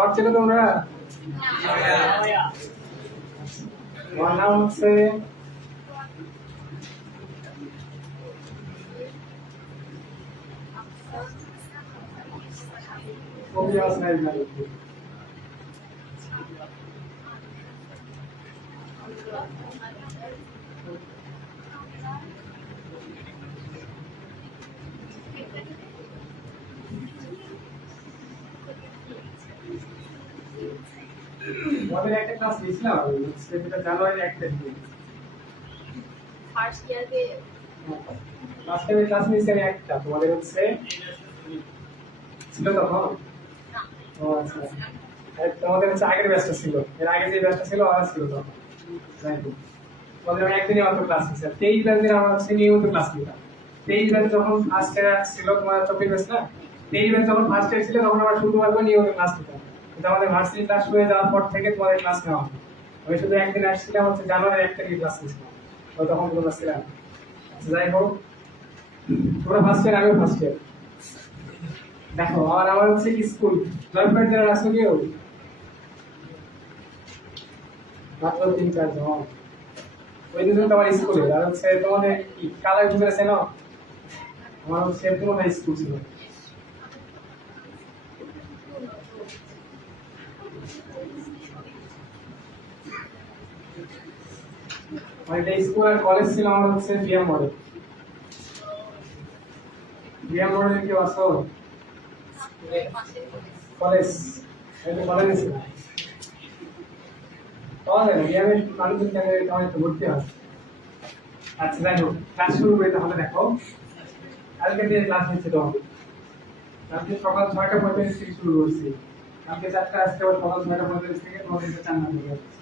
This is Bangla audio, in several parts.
আর ছিল তোমরা তোমার নাম হচ্ছে কবিরাজ নাইম। আমাদের একটা ক্লাস নিয়েছিলাম সেটা জানুয়ারি 1 তারিখে ফার্স্ট ইয়ারে লাস্ট টাইমে ক্লাস নিয়েছিলাম একটা, তোমাদের হচ্ছে ছিল তখন? ও আচ্ছা, তোমাদের হচ্ছে আগের ব্যাচটা ছিল, এর আগে যে ব্যাচটা ছিল ওরা ছিল তখন। তোমাদের আমি একদিনই মাত্র ক্লাস নিয়েছিলাম, 23 ব্যাচ দিন আমরা হচ্ছে নিয়মিত ক্লাস নিতাম। 23 ব্যাচ যখন ফার্স্ট ইয়ার ছিল, তোমার 24 ব্যাচ না, 23 ব্যাচ যখন ফার্স্ট ইয়ার ছিল তখন আমরা শুধুমাত্র নিয়মিত ক্লাস নিতাম। কিন্তু আমাদের ভার্সিটি ক্লাস হয়ে যাওয়ার পর থেকে তোমাদের ক্লাস নেওয়া হয়। আমি শুধু একদিন আসছিলাম হচ্ছে জানুয়ারি 1 তারিখে ক্লাস নিয়েছিলাম, তো তখন তোমরা ছিলাম। যাই হোক, তোমরা ফার্স্ট ইয়ার, আমিও ফার্স্ট ইয়ার। দেখো আমার হচ্ছে কি স্কুল জয়পুর জেলার আসো কেউ? মাত্র 3-4 জন। ওই দুজন তো আমার স্কুলে, আর হচ্ছে তোমাদের কি কালাই বুঝে চেনো? আমার হচ্ছে পুরোনো স্কুল ছিল। একটা স্কুল আর কলেজ ছিল আমার হচ্ছে বিএম মডেল। বিএম মডেল কি আসো? কলেজ, এটা কলেজ ছিল। তাহলে বিএমের মানুষজন কেন তোমার একটু ভর্তি হয়? আচ্ছা যাই হোক, ক্লাস শুরু করে তাহলে দেখো কালকে দিয়ে ক্লাস হচ্ছে তোমাদের। কালকে সকাল 6:45 থেকে শুরু করছি, কালকে 4টা, আজকে আবার সকাল 6:45 থেকে তোমাদের 4 নম্বর যাচ্ছে।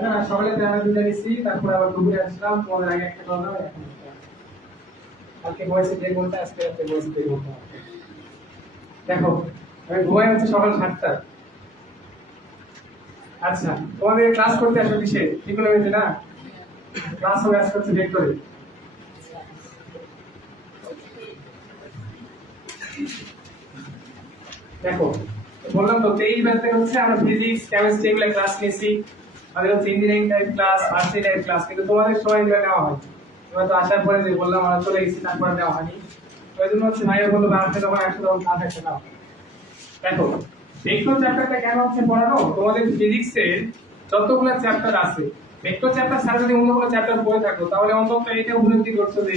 হ্যাঁ, সকালে আমরা দুটো নিচ্ছি, তারপর আবার দুপুরে আসলাম, তোমাদের আগে একটা করলাম, এখন একটা। কালকে বয়সে 1.5 ঘন্টা, আজকে রাতে বয়সে 1.5 ঘন্টা। দেখো আমি ঘুমাই হচ্ছে সকাল 7টায়। আচ্ছা, তোমাদের ক্লাস করতে আসো কিসে? ইকোনমিতে না? ক্লাস হবে আজকে হচ্ছে ভেক্টরে। দেখো বললাম তো 23 ব্যাচ থেকে হচ্ছে আমরা ফিজিক্স, কেমিস্ট্রি এগুলো ক্লাস নিয়েছি। আমাদের হচ্ছে engineering type class, varsity type class, কিন্তু তোমাদের সবাই এগুলো নেওয়া হয়। তোমরা তো আসার পরে যে বললাম আমরা চলে গেছি, তারপরে নেওয়া হয়নি। ওই জন্য হচ্ছে ভাইয়া বললো বাড়াতে তখন একশো তখন ক্লাস একটা নাও। দেখো ভেক্টর চ্যাপ্টারটা কেন হচ্ছে পড়ানো? তোমাদের ফিজিক্সের যতগুলো চ্যাপ্টার আছে, ভেক্টর চ্যাপ্টার ছাড়া যদি অন্য কোনো চ্যাপ্টার পড়ে থাকো, তাহলে অন্তত এটা উপলব্ধি করছো যে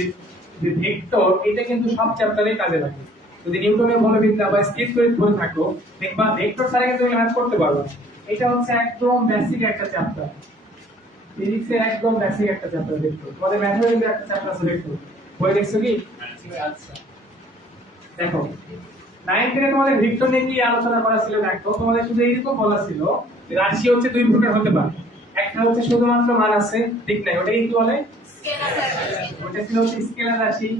ভেক্টর এটা কিন্তু সব চ্যাপ্টারেই কাজে লাগে। যদি নিউটনের বলবিদ্যা বা স্কেচ করে পড়ে থাকো, দেখবা ভেক্টর ছাড়া কিন্তু ম্যাথ করতে পারবে না। এটা হচ্ছে একদম বেসিক একটা চ্যাপ্টার, ফিজিক্সের একদম বেসিক একটা চ্যাপ্টার ভেক্টর। তোমাদের ম্যাথমেটিক্সে একটা চ্যাপ্টার আছে ভেক্টর, বই দেখছো কি? আচ্ছা দেখো 9-10 তোমাদের ভেক্টর নিয়ে কি আলোচনা করা ছিল? দেখো তোমাদের শুধু এইরকম বলা ছিল রাশি হচ্ছে দুই প্রকার হতে পারে। একটা হচ্ছে শুধুমাত্র মান আছে, ঠিক নাই, ওটাই কি বলে? স্কেলার রাশি। ওটা ছিল হচ্ছে স্কেলার রাশি।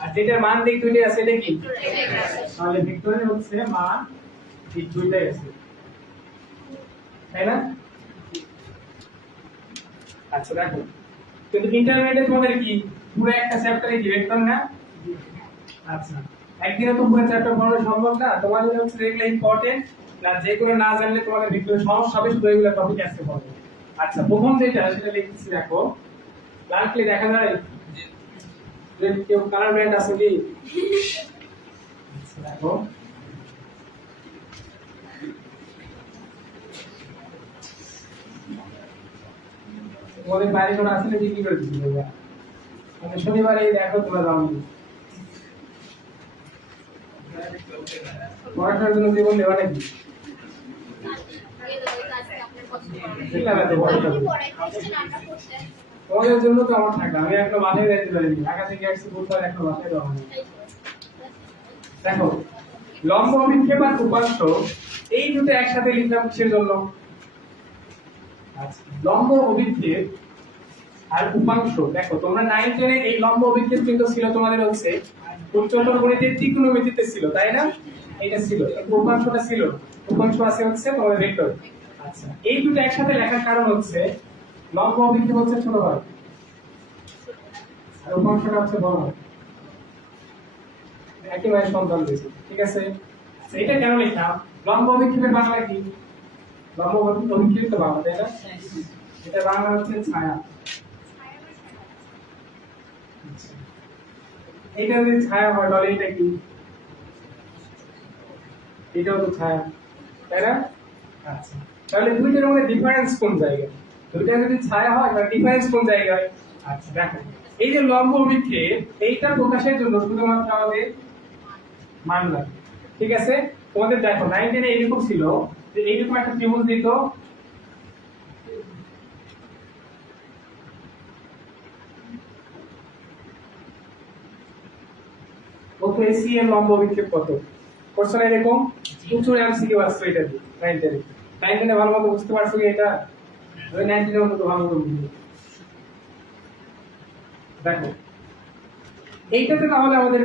আর যেটার মান দিক দুইটাই আছে এটা কি? তাহলে ভেক্টরের হচ্ছে মান দিক দুইটাই আছে, তাই না? আচ্ছা দেখো, কিন্তু ইন্টারমিডিয়েটে তোমাদের কি পুরো একটা চ্যাপ্টারে কি ভেক্টর না? আচ্ছা, একদিনে তো পুরো চ্যাপ্টার পড়ানো সম্ভব না। তোমাদের হচ্ছে এগুলো ইম্পর্টেন্ট না, যেগুলো না জানলে তোমাদের ভিতরে সমস্যা হবে, শুধু এগুলো টপিক আসতে পারবে। আচ্ছা, প্রথম যেটা সেটা লিখতেছি, দেখো ক্লাসে দেখা যায় যে কেউ কালার ব্র্যান্ড আছে কি? আচ্ছা দেখো তোমাদের বাইরে কোনো আসলে কি করে দিচ্ছি ভাইয়া? মানে শনিবারে দেখো তোমরা যাওনি পড়াশোনার জন্য জীবন নেওয়া নাকি? তোমাদের জন্য তো আমার থাকা, আমি একটা বাসায় যাইতে পারিনি, ঢাকা থেকে আসছি বুধবার, একটা বাসায় যাওয়া হয়নি। দেখো লম্ব অভিক্ষেপ আর উপাংশ এই দুটো একসাথে লিখলাম কিসের জন্য? আচ্ছা, লম্ব অভিক্ষেপ আর উপাংশ। দেখো তোমরা 9-10 এই লম্ব অভিক্ষেপ কিন্তু ছিল তোমাদের হচ্ছে উচ্চতর গণিতের ত্রিকোণমিতিতে ছিল, তাই না? এটা ছিল, উপাংশটা ছিল, উপাংশ আছে হচ্ছে তোমাদের ভেক্টর। আচ্ছা, এই দুটো একসাথে লেখার কারণ হচ্ছে লম্ব অভিক্ষেপ হচ্ছে ছোট হয় আর উপাংশটা হচ্ছে বড় হয়। একই মায়ের সন্তান হয়েছে, ঠিক আছে। আচ্ছা, এটা কেন লিখলাম? লম্ব অভিক্ষেপের বাংলা কি? লম্ব অভিক্ষেপ তো বাংলা, তাই না? এটা বাংলা হচ্ছে ছায়া। আচ্ছা, এটা যদি ছায়া হয় তাহলে এটা কি? এটাও তো ছায়া, তাই না? আচ্ছা, তাহলে দুইটার মধ্যে ডিফারেন্স কোন জায়গায়? দুইটা যদি ছায়া হয় তাহলে ডিফারেন্স কোন জায়গায়? আচ্ছা দেখো, এই যে লম্ব অভিক্ষেপ, এইটা প্রকাশের জন্য শুধুমাত্র আমাদের মান লাগবে, ঠিক আছে। তোমাদের দেখো 9 10 এরকম ছিল যে এইরকম একটা ত্রিভুজ দিত, বলতো এসি এর লম্ব অভিক্ষেপ কত? কোশ্চেন এরকম প্রচুর এমসিকিউ আসছে এটা দিয়ে 9 10 9 10 ভালো মতো বুঝতে পারছো কি এটা? ওই 9 10 এর মতো ভালো মতো বুঝবে। দেখো এইটাতে তাহলে আমাদের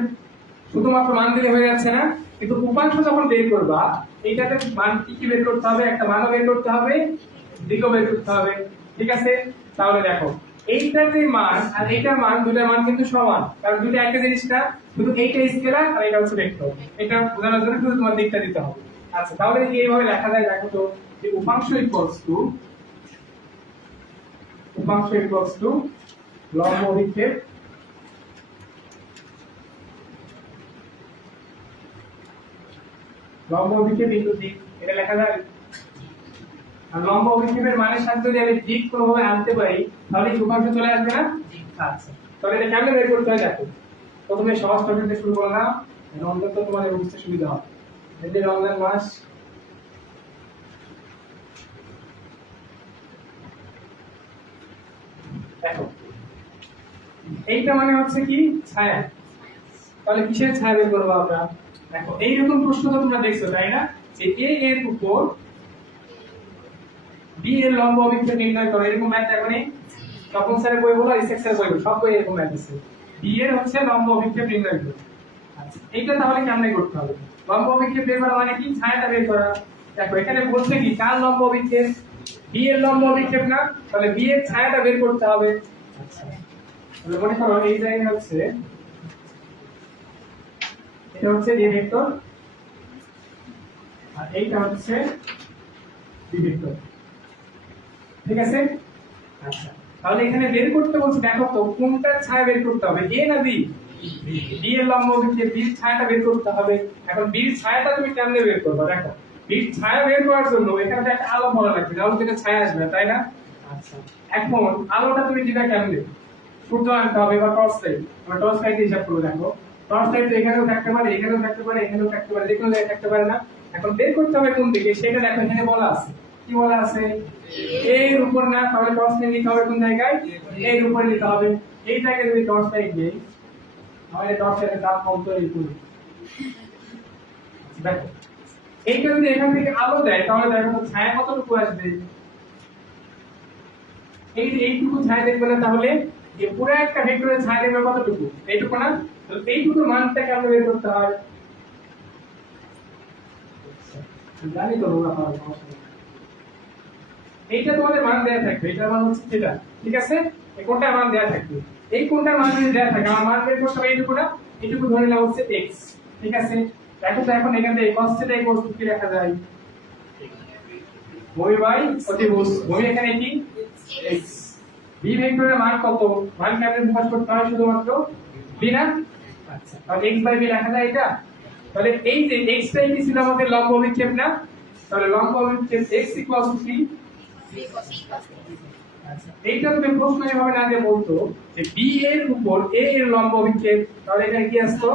শুধুমাত্র মান দিলে হয়ে যাচ্ছে না, কিন্তু উপাংশ যখন বের করবা এইটাতে মান কি কি বের করতে হবে? একটা মানও বের করতে হবে, দিকও বের করতে হবে, ঠিক আছে। তাহলে দেখো এইটার যে মান আর এইটার মান, দুটার মান কিন্তু সমান, কারণ দুটো একই জিনিসটা, শুধু এইটা স্কেলার আর এটা হচ্ছে ভেক্টর। এটা বোঝানোর জন্য শুধু তোমার দিকটা দিতে হবে। আচ্ছা, তাহলে কি এইভাবে লেখা যায়? দেখো তো, যে উপাংশ ইকুয়ালস টু লম্ব অভিক্ষেপ লম্ব অভিক্ষেপ ইনটু দিক, এটা লেখা যায়। আর লম্ব অভিক্ষেপের মানের সাথে যদি আমি দিক কোনোভাবে আনতে পারি তাহলে কি উপাংশ চলে আসবে না? আচ্ছা, তাহলে এটা কেমনে বের করতে হয়? দেখো, প্রথমে সহজ টপিক দিয়ে শুরু করলাম, অন্তত তোমার বুঝতে সুবিধা হবে। এই যে রমজান মাস, দেখো এইটা মানে হচ্ছে কি? ছায়া। তাহলে কিসের ছায়া বের করবো আমরা? দেখো এইরকম প্রশ্ন তো তোমরা দেখছো, তাই না? যে এ এর উপর বি এর লম্ব অভিক্ষেপ নির্ণয় করো, এরকম ম্যাথ এখনই তপন স্যারের বই বলো, ইসেক স্যারের বই বলো, সব বই এরকম ম্যাথ আছে। বি এর হচ্ছে লম্ব অভিক্ষেপ নির্ণয় করো। আচ্ছা, এইটা তাহলে কেমনে করতে হবে? লম্ব অভিক্ষেপ বের করা মানে কি? ছায়াটা বের করা। দেখো এখানে বলছে কি কার লম্ব অভিক্ষেপ? বি এর লম্ব অভিক্ষেপ না? তাহলে বি এর ছায়াটা বের করতে হবে। আচ্ছা, তাহলে মনে করো এই জায়গায় হচ্ছে, এটা হচ্ছে এ ভেক্টর আর এইটা হচ্ছে বি ভেক্টর, ঠিক আছে। আচ্ছা, তাহলে এখানে বের করতে বলছে, দেখো তো কোনটার ছায়া বের করতে হবে, এ না বি? বি এর লম্ব অভিক্ষেপ, বির ছায়াটা বের করতে হবে। এখন বির ছায়াটা তুমি কেমনে বের করবে? দেখো বির ছায়া বের করার জন্য এখানে একটা আলো ভরা লাগবে, তাহলে এটা ছায়া আসবে, তাই না? আচ্ছা, এখন আলোটা তুমি দিবে কেমনে? সূর্য আনতে হবে বা টর্চ লাইট। আমরা টর্চ লাইট হিসাব করে দেখো, টর্চ লাইট তো এখানেও থাকতে পারে, এখানেও থাকতে পারে, এখানেও থাকতে পারে, যে কোনো জায়গায় থাকতে পারে না? এখন বের করতে হবে কোন দিকে সেটা দেখো, এখানে বলা আছে। কি বলা আছে? এর উপর না, তাহলে টর্চ লাইট নিতে হবে কোন জায়গায়? এর উপরে নিতে হবে। এই জায়গায় যদি টর্চ লাইট দেই তাহলে টর্চ লাইটের তাপ কম তৈরি করবে। দেখো এইটা যদি এখান থেকে আলো দেয় তাহলে দেখো তো ছায়া কতটুকু আসবে? এই যে এইটুকু ছায়া দেখবে না, তাহলে এই পুরো একটা ভেক্টরের ছায়া দেখবে কতটুকু? এইটুকু না? তাহলে এইটুকুর মানটা কেমনে বের করতে হয়? জানি তো আমরা পারবো, সমস্যা নেই। এইটা তোমাদের মান দেয়া থাকবে, এটার মান হচ্ছে থিটা, ঠিক আছে। এই কোণটার মান দেয়া থাকবে, এই কোণটার মান যদি দেয়া থাকে আমার মান বের করতে হবে এইটুকু না? এইটুকু ধরে নাও হচ্ছে x, ঠিক আছে। দেখো তো এখন এখান থেকে cos θ ইকুয়ালস টু কি লেখা যায়? ভূমি বাই অতিভুজ, ভূমি এখানে কি? x। b ভেক্টরের মান কত? মান কেমনে প্রকাশ করতে হয়? শুধুমাত্র b না? আচ্ছা, তাহলে x বাই b লেখা যায় এটা। তাহলে এই যে x টাই কি ছিল আমাদের লম্ব অভিক্ষেপ না? তাহলে লম্ব অভিক্ষেপ x ইকুয়ালস টু কি? আচ্ছা, এইটা তুমি প্রশ্ন এভাবে না দিয়ে বলতো যে b এর উপর a এর লম্ব অভিক্ষেপ, তাহলে এটা কি আসতো?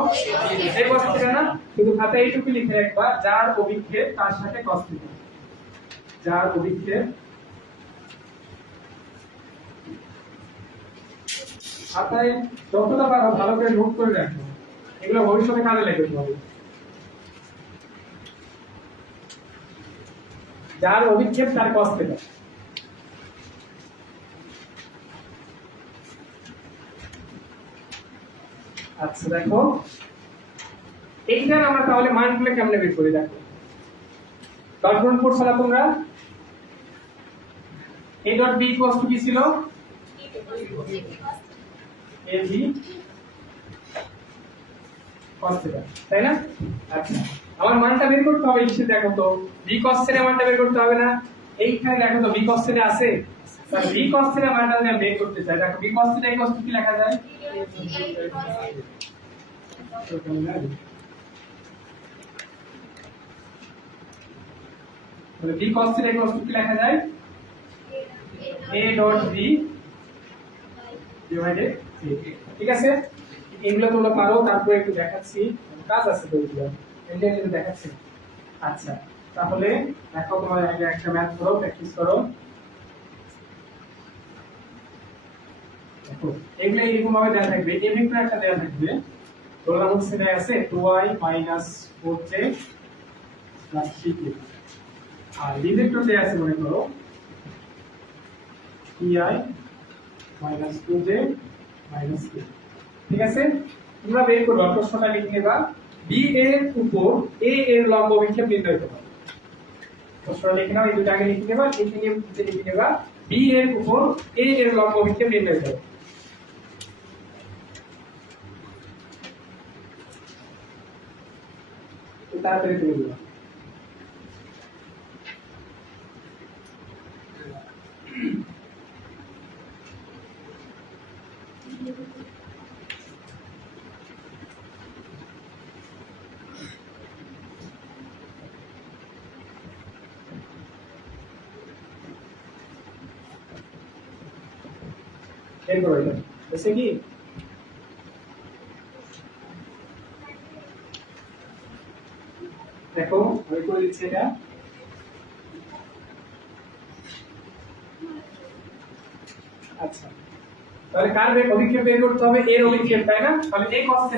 এই cos θ না? শুধু খাতায় এইটুকু লিখে রাখবা, যার অভিক্ষেপ তার সাথে cos θ, যার অভিক্ষেপ। খাতায় যতটা পারো ভালো করে নোট করে রাখো, এগুলো ভবিষ্যতে কাজে লাগবে তোমাদের। যার অভিক্ষেপ তার cos θ। আচ্ছা দেখো এইটার আমরা তাহলে মানগুলো কেমনে বের করি? দেখো ক্যালকুলেট করছো না তোমরা? a dot b equals to কি ছিল? ab cos θ, তাই না? আচ্ছা, আমার মানটা বের করতে হবে, ইসে দেখো তো b cos θ মানটা বের করতে হবে না? এইখানে দেখো তো b cos θ আছে, তাহলে b cos θ মানটা যদি আমি বের করতে চাই, দেখো b cos θ কি লেখা যায়? তাহলে b cos θ কি লেখা যায়? a dot b divided c, ঠিক আছে? এগুলো তোমরা পারো, তারপরে একটু দেখাচ্ছি, কাজ আছে তো এগুলো এমনি দেখাচ্ছি। আচ্ছা, তাহলে দেখো তোমরা একটা ম্যাথ করো, প্র্যাকটিস করো। দেখো এগুলো এরকম ভাবে দেওয়া থাকবে, এই ভেক্টর একটা দেওয়া থাকবে, ধরলাম হচ্ছে দেয়া আছে 2y 4j 3k, আর বি ভেক্টর দেয়া আছে মনে করো pi 2j k, ঠিক আছে? তোমরা বের করো, প্রশ্নটা লিখে নেবা, b এর উপর a এর লম্ব বিক্ষেপ নির্ণয় করো। প্রশ্নটা লিখে নাও, এই দুটো আগে লিখে নেবা, লিখে নিয়ে লিখে নেবা b এর উপর a এর লম্ব বিক্ষেপ নির্ণয় করো। তাড়াতাড়ি করে দিবা। বের করো এটা, বুঝছে কি? দেখো আমি করে দিচ্ছি এটা। আচ্ছা, তাহলে কার অভিক্ষেপ বের করতে হবে? এর অভিক্ষেপ, তাই না? তাহলে a cos θ,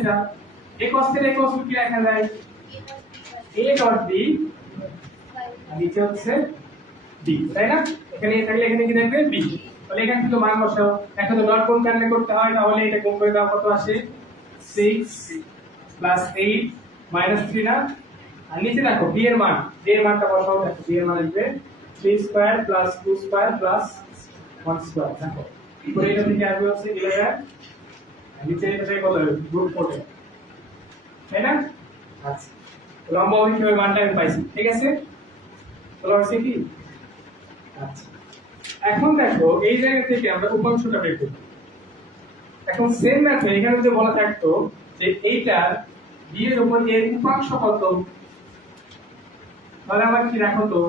a cos θ কি লেখা যায়? a ডট b, আর নিচে হচ্ছে b, তাই না? এখানে a থাকলে এখানে কি থাকবে? b। তাহলে এখানে কিন্তু মান বসাও। এখন তো ডট কোণ কাটলে করতে হয়, তাহলে এটা গুণ করে দাও, কত আসে? 6 প্লাস 8 মাইনাস 3 না? আর নিচে দেখো b এর মান, b এর মানটা বসাও, দেখো b এর মান আসবে 3 square plus 2 square plus 1 square, দেখো উপরে এটা থেকে আসবে হচ্ছে 11, আর নিচে এটা থেকে কত হবে? √4, তাই না? আচ্ছা, লম্ব অভিক্ষেপের মানটা আমি পাইছি, ঠিক আছে? তাহলে হচ্ছে কি? আচ্ছা, এখন দেখো এই জায়গা থেকে আমরা উপাংশটা বের করব। এখন সেম ম্যাথড এখানে যে বলা থাকতো যে এইটার b এর উপর এর উপাংশ কত, তাহলে আমরা কি রাখো তো,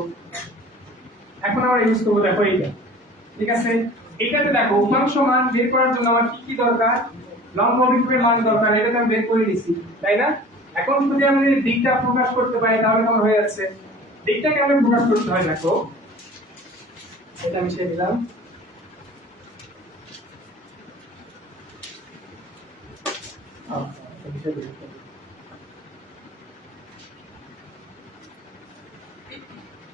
এখন আমরা ইউজ করব, দেখো এইটা, ঠিক আছে? এটাতে দেখো উপাংশ মান বের করার জন্য আমার কি কি দরকার? লম্ব অভিক্ষেপের মান দরকার, এটা তো আমি বের করে নিছি, তাই না? এখন যদি আমি দিকটা প্রকাশ করতে পারি তাহলে কেমন হয়ে যাচ্ছে? দিকটা কেমন প্রকাশ করতে হয় দেখো, এটা আমি শিখে দিলাম।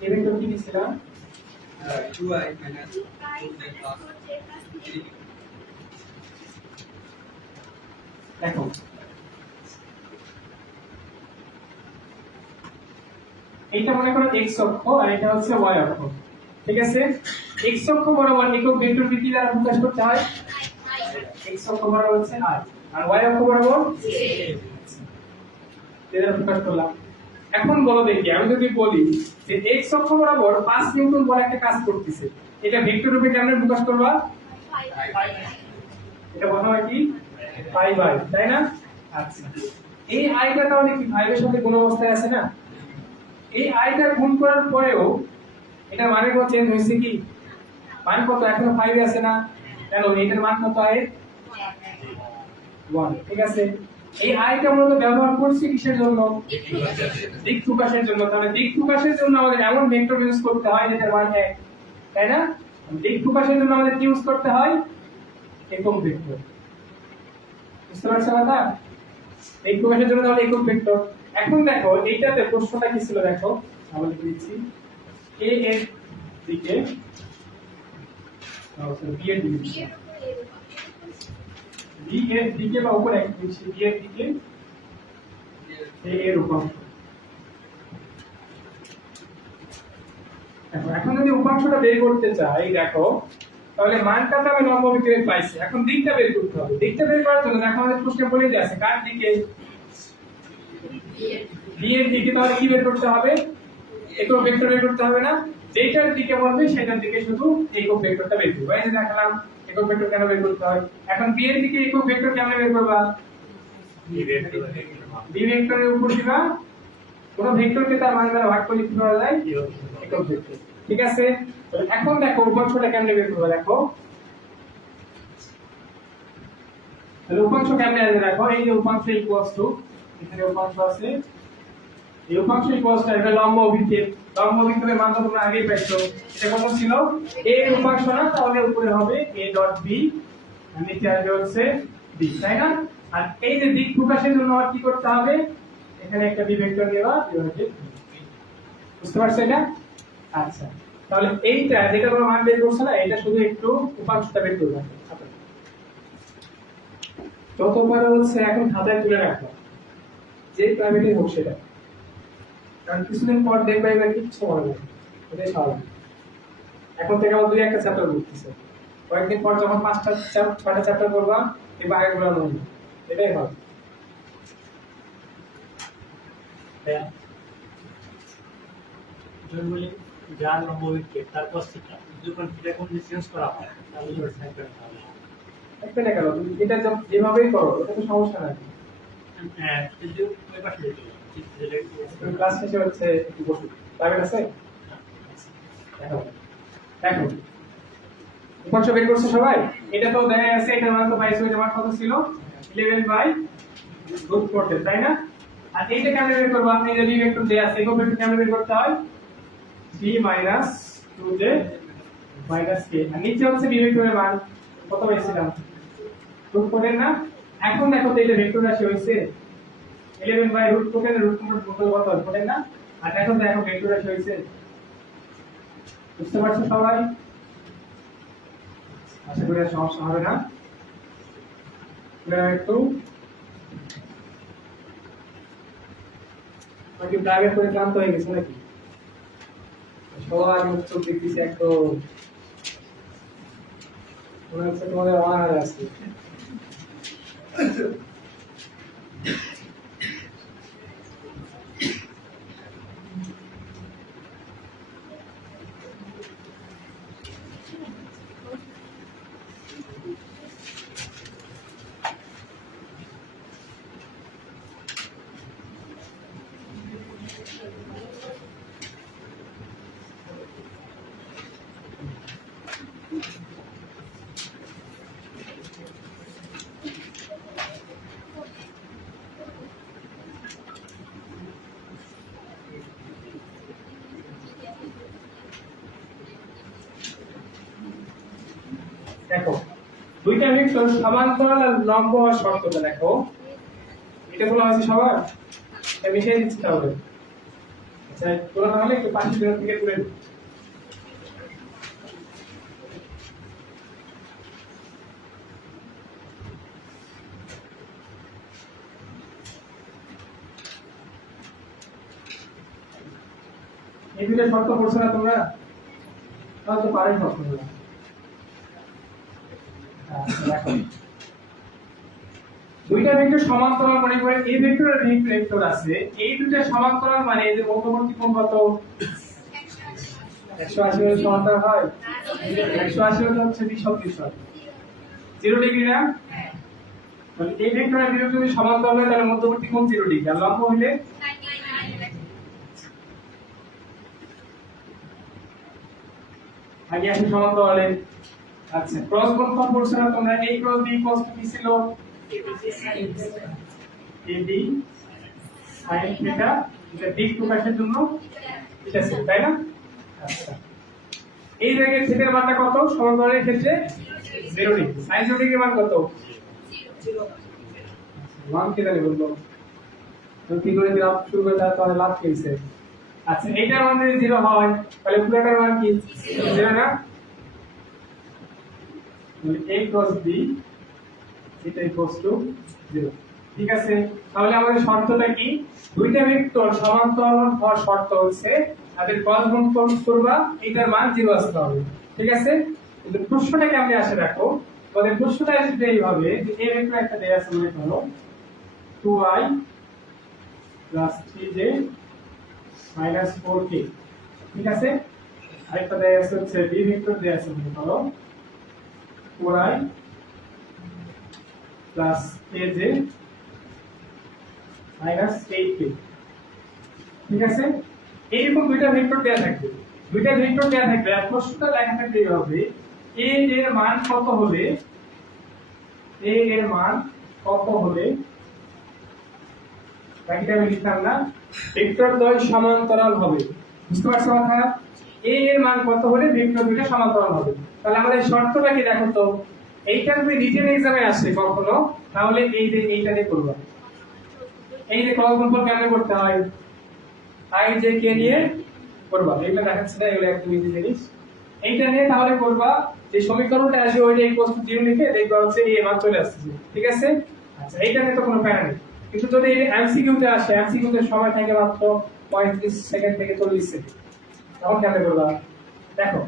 এর কি দিছিলাম? 2i minus 2j plus 3. দেখো এইটা মনে করো x অক্ষ আর এটা হচ্ছে y অক্ষ, ঠিক আছে? x অক্ষ বরাবর একক ভেক্টর কি দ্বারা প্রকাশ করতে হয়? x অক্ষ বরাবর হচ্ছে r, আর y অক্ষ বরাবর j দ্বারা প্রকাশ করলাম। এখন বলো দেখি, আমি যদি বলি যে x অক্ষ বরাবর 5 নিউটন বল একটা কাজ করতেছে, এটা ভেক্টর রূপে কেমনে প্রকাশ করবা? এটা বলা হয় কি? পাই বাই, তাই না? আচ্ছা, এই আইটা তাহলে কি 5 এর সাথে কোন অবস্থায় আছে না? এই আইটা গুণ করার পরেও এটা মানে কত চেঞ্জ হইছে কি? মান কত এখনো 5 আছে না? কেন এটার মান কত আই? 1, ঠিক আছে? এই আইটা মূলত ব্যবহার করছি কিসের জন্য? দিক প্রকাশের জন্য। তাহলে দিক প্রকাশের জন্য আমাদের এমন ভেক্টর ইউজ করতে হয় যেটার মান 1, তাই না? দিক প্রকাশের জন্য আমাদের কি ইউজ করতে হয়? একক ভেক্টর। বুঝতে পারছো কথা? দিক প্রকাশের জন্য তাহলে একক ভেক্টর। এখন দেখো এইটাতে প্রশ্নটা কি ছিল দেখো, আমরা লিখে দিচ্ছি a এর দিকে b এর দিকে, b এর দিকে বা উপরে লিখছি b এর দিকে a এর উপাংশ। এখন যদি উপাংশটা বের করতে চাই দেখো, তাহলে মানটা তো আমি লম্ব অভিক্ষেপে পাইছি, এখন দিকটা বের করতে হবে। দিকটা বের করার জন্য দেখো আমাদের প্রশ্নে বলে দিয়েছে কার দিকে? বি এর দিকে তাহলে কি বের করতে হবে? একক ভেক্টর বের করতে হবে না? যেটার দিকে বলবে সেটার দিকে শুধু একক ভেক্টরটা বের করবে। এই যে দেখালাম একক ভেক্টর কেন বের করতে হয়। এখন বি এর দিকে একক ভেক্টর কেমনে বের করবা? বি ভেক্টরের উপর দিবা কোন ভেক্টরকে তার মান দ্বারা ভাগ করে লিখতে পারা যায় একক ভেক্টর। ঠিক আছে, তো এখন দেখো উপাংশটা কেমনে বের করবে। দেখো তাহলে উপাংশ কেমনে আসবে দেখো, এই যে উপাংশ ইকুয়ালস টু, এখানে উপাংশ আছে, এই উপাংশ ইকুয়ালস টু এটা লম্ব অভিক্ষেপ। লম্ব অভিক্ষেপের মান তো তোমরা আগেই পাইছো, এটা কত ছিল? a এর উপাংশ না, তাহলে উপরে হবে a ডট b আর নিচে আসবে হচ্ছে b, তাই না? আর এই যে দিক প্রকাশের জন্য আর কি করতে হবে? এখানে একটা b ভেক্টর দেওয়া বিভাজিত, বুঝতে পারছো এটা? আচ্ছা, তাহলে এইটা যেটা তোমরা মান বের করছো না, এটা শুধু একটু উপাংশটা বের করবে। যত পারো হচ্ছে এখন খাতায় তুলে রাখো, যে প্রাইভেটে হোক সেটা, কারণ কিছুদিন পর দেখবে এবার কিচ্ছু মনে নেই, এটাই স্বাভাবিক। এখন থেকে আমার 2-1টা চ্যাপ্টার পড়তেছে, কয়েকদিন পর যখন 5টা 6টা চ্যাপ্টার করবা এই আগেগুলো মনে নেই, এটাই হবে। জন্মলি যার লম্ব উইকেট তার কস্তিটা যখন থিটা কোণ চেঞ্জ করা হয় তাহলে ওর সাইকেল হবে একটা টাকা দাও, তুমি এটা যেভাবেই করো এটা তো সমস্যা নাই। হ্যাঁ যদি ওই পাশে যেতে তুমি ক্লাস শেষে হচ্ছে একটু বসো, প্রাইভেট আছে দেখো। দেখো উপাংশ বের করছে সবাই, এটা তো দেখা যাচ্ছে এটার মান তো পাইছো, এটার মান কত ছিল? 11/√4, তাই না? আর এইটা কেমনে বের করব? আপনি যদি ভেক্টর দেয়া আছে একক ভেক্টর কেমনে বের করতে হয়? 3 - 2j - k, আর নিচে হচ্ছে বি ভেক্টরের মান কত পাইছিলাম? √4 না? এখন দেখো তো এটা ভেক্টর রাশি হইছে 11/√4 এর √4 কত হয় 4 না? আর এখন দেখো ভেক্টর রাশি হইছে, বুঝতে পারছো সবাই? আশা করি আর সমস্যা হবে না। এবার একটু নাকি টার্গেট করে ক্লান্ত হয়ে গেছে নাকি? সবাই উত্তর দিতেছে একদম, মনে হচ্ছে তোমাদের অনার আছে। দেখো দুইটা ভেক্টর সমান্তরাল আর লম্ব হওয়ার শর্তটা দেখো, এটা বলা হয়েছে সবার, এটা মিশিয়ে দিচ্ছি তাহলে। আচ্ছা তোলা না হলে একটু পাশের বিভাগ থেকে তুলে দিই। এই দুইটা শর্ত পড়ছো না তোমরা? তাহলে তো পারেন শর্তগুলো। দেখো দুইটা ভেক্টর সমান্তরাল, মনে করে এই ভেক্টর আর এই ভেক্টর আছে, এই দুইটা সমান্তরাল মানে এই যে মধ্যবর্তী কোণ কত? 180 এর সমান্তরাল হয়, 180 হচ্ছে 20 হয় 0 ডিগ্রি না? মানে এই ভেক্টর আর ভেক্টর যদি সমান্তরাল হয় তাহলে মধ্যবর্তী কোণ 0 ডিগ্রি, আর লম্ব হইলে আগে আসে সমান্তরালে। আচ্ছা ক্রস গুণ কোণ করছে না তোমরা? এই ক্রস বি ক্রস কি ছিল? AB sin থিটা, এটা দিক প্রকাশের জন্য এটা ছিল, তাই না? আচ্ছা এই জায়গায় থিটার মানটা কত সমান্তরালের ক্ষেত্রে? 0 ডিগ্রি। sin 0 ডিগ্রির মান কত? 0। মান কি জানি বলবো, তো কি করে লাভ শুরু করে তাহলে লাভ কি হইছে? আচ্ছা এইটার মান যদি 0 হয় তাহলে পুরোটার মান কি 0 না? তাহলে a ক্রস b এটা ইকুয়ালস টু 0। ঠিক আছে, তাহলে আমাদের শর্তটা কি? দুইটা ভেক্টর সমান্তরাল হওয়ার শর্ত হচ্ছে তাদের ক্রস গুণ করবা, এটার মান 0 আসতে হবে। ঠিক আছে, কিন্তু প্রশ্নটা কেমনে আসে দেখো, আমাদের প্রশ্নটা আসবে এইভাবে যে a ভেক্টর একটা দেয়া আছে, মনে করো 2i plus 3j minus 4k। ঠিক আছে, আরেকটা দেয়া আছে হচ্ছে b ভেক্টর দেয়া আছে মনে করো 4i plus kj minus 8k। ঠিক আছে, এইরকম দুইটা ভেক্টর দেয়া থাকবে, দুইটা ভেক্টর দেয়া থাকবে। আর প্রশ্নটা লেখা থাকবে এইভাবে, a এর মান কত হলে a এর মান কত হলে বাকিটা আমি লিখলাম না, ভেক্টর দ্বয় সমান্তরাল হবে। বুঝতে পারছো কথা? a এর মান কত হলে ভেক্টর দুইটা সমান্তরাল হবে। তাহলে আমাদের শর্তটা কি দেখো তো, এইটা যদি রিটেন এক্সামে আসে কখনো, তাহলে এই যে এইটা দিয়ে করবা। এই যে ক্রস গুণফল কেমনে করতে হয়, i j k নিয়ে করবা। এগুলো দেখাচ্ছি না, এগুলো একদম ইজি জিনিস। এইটা নিয়ে তাহলে করবা, যে সমীকরণটা আসবে ওইটা ইকুয়াল টু 0 লিখে দেখবা হচ্ছে এই মান চলে আসছে। ঠিক আছে, আচ্ছা এইটা নিয়ে তো কোনো প্যারা নেই। কিন্তু যদি এই এমসিকিউ তে আসে, এমসিকিউ তে সময় থাকে মাত্র 35 সেকেন্ড থেকে 40 সেকেন্ড, তখন কেমনে করবা? দেখো,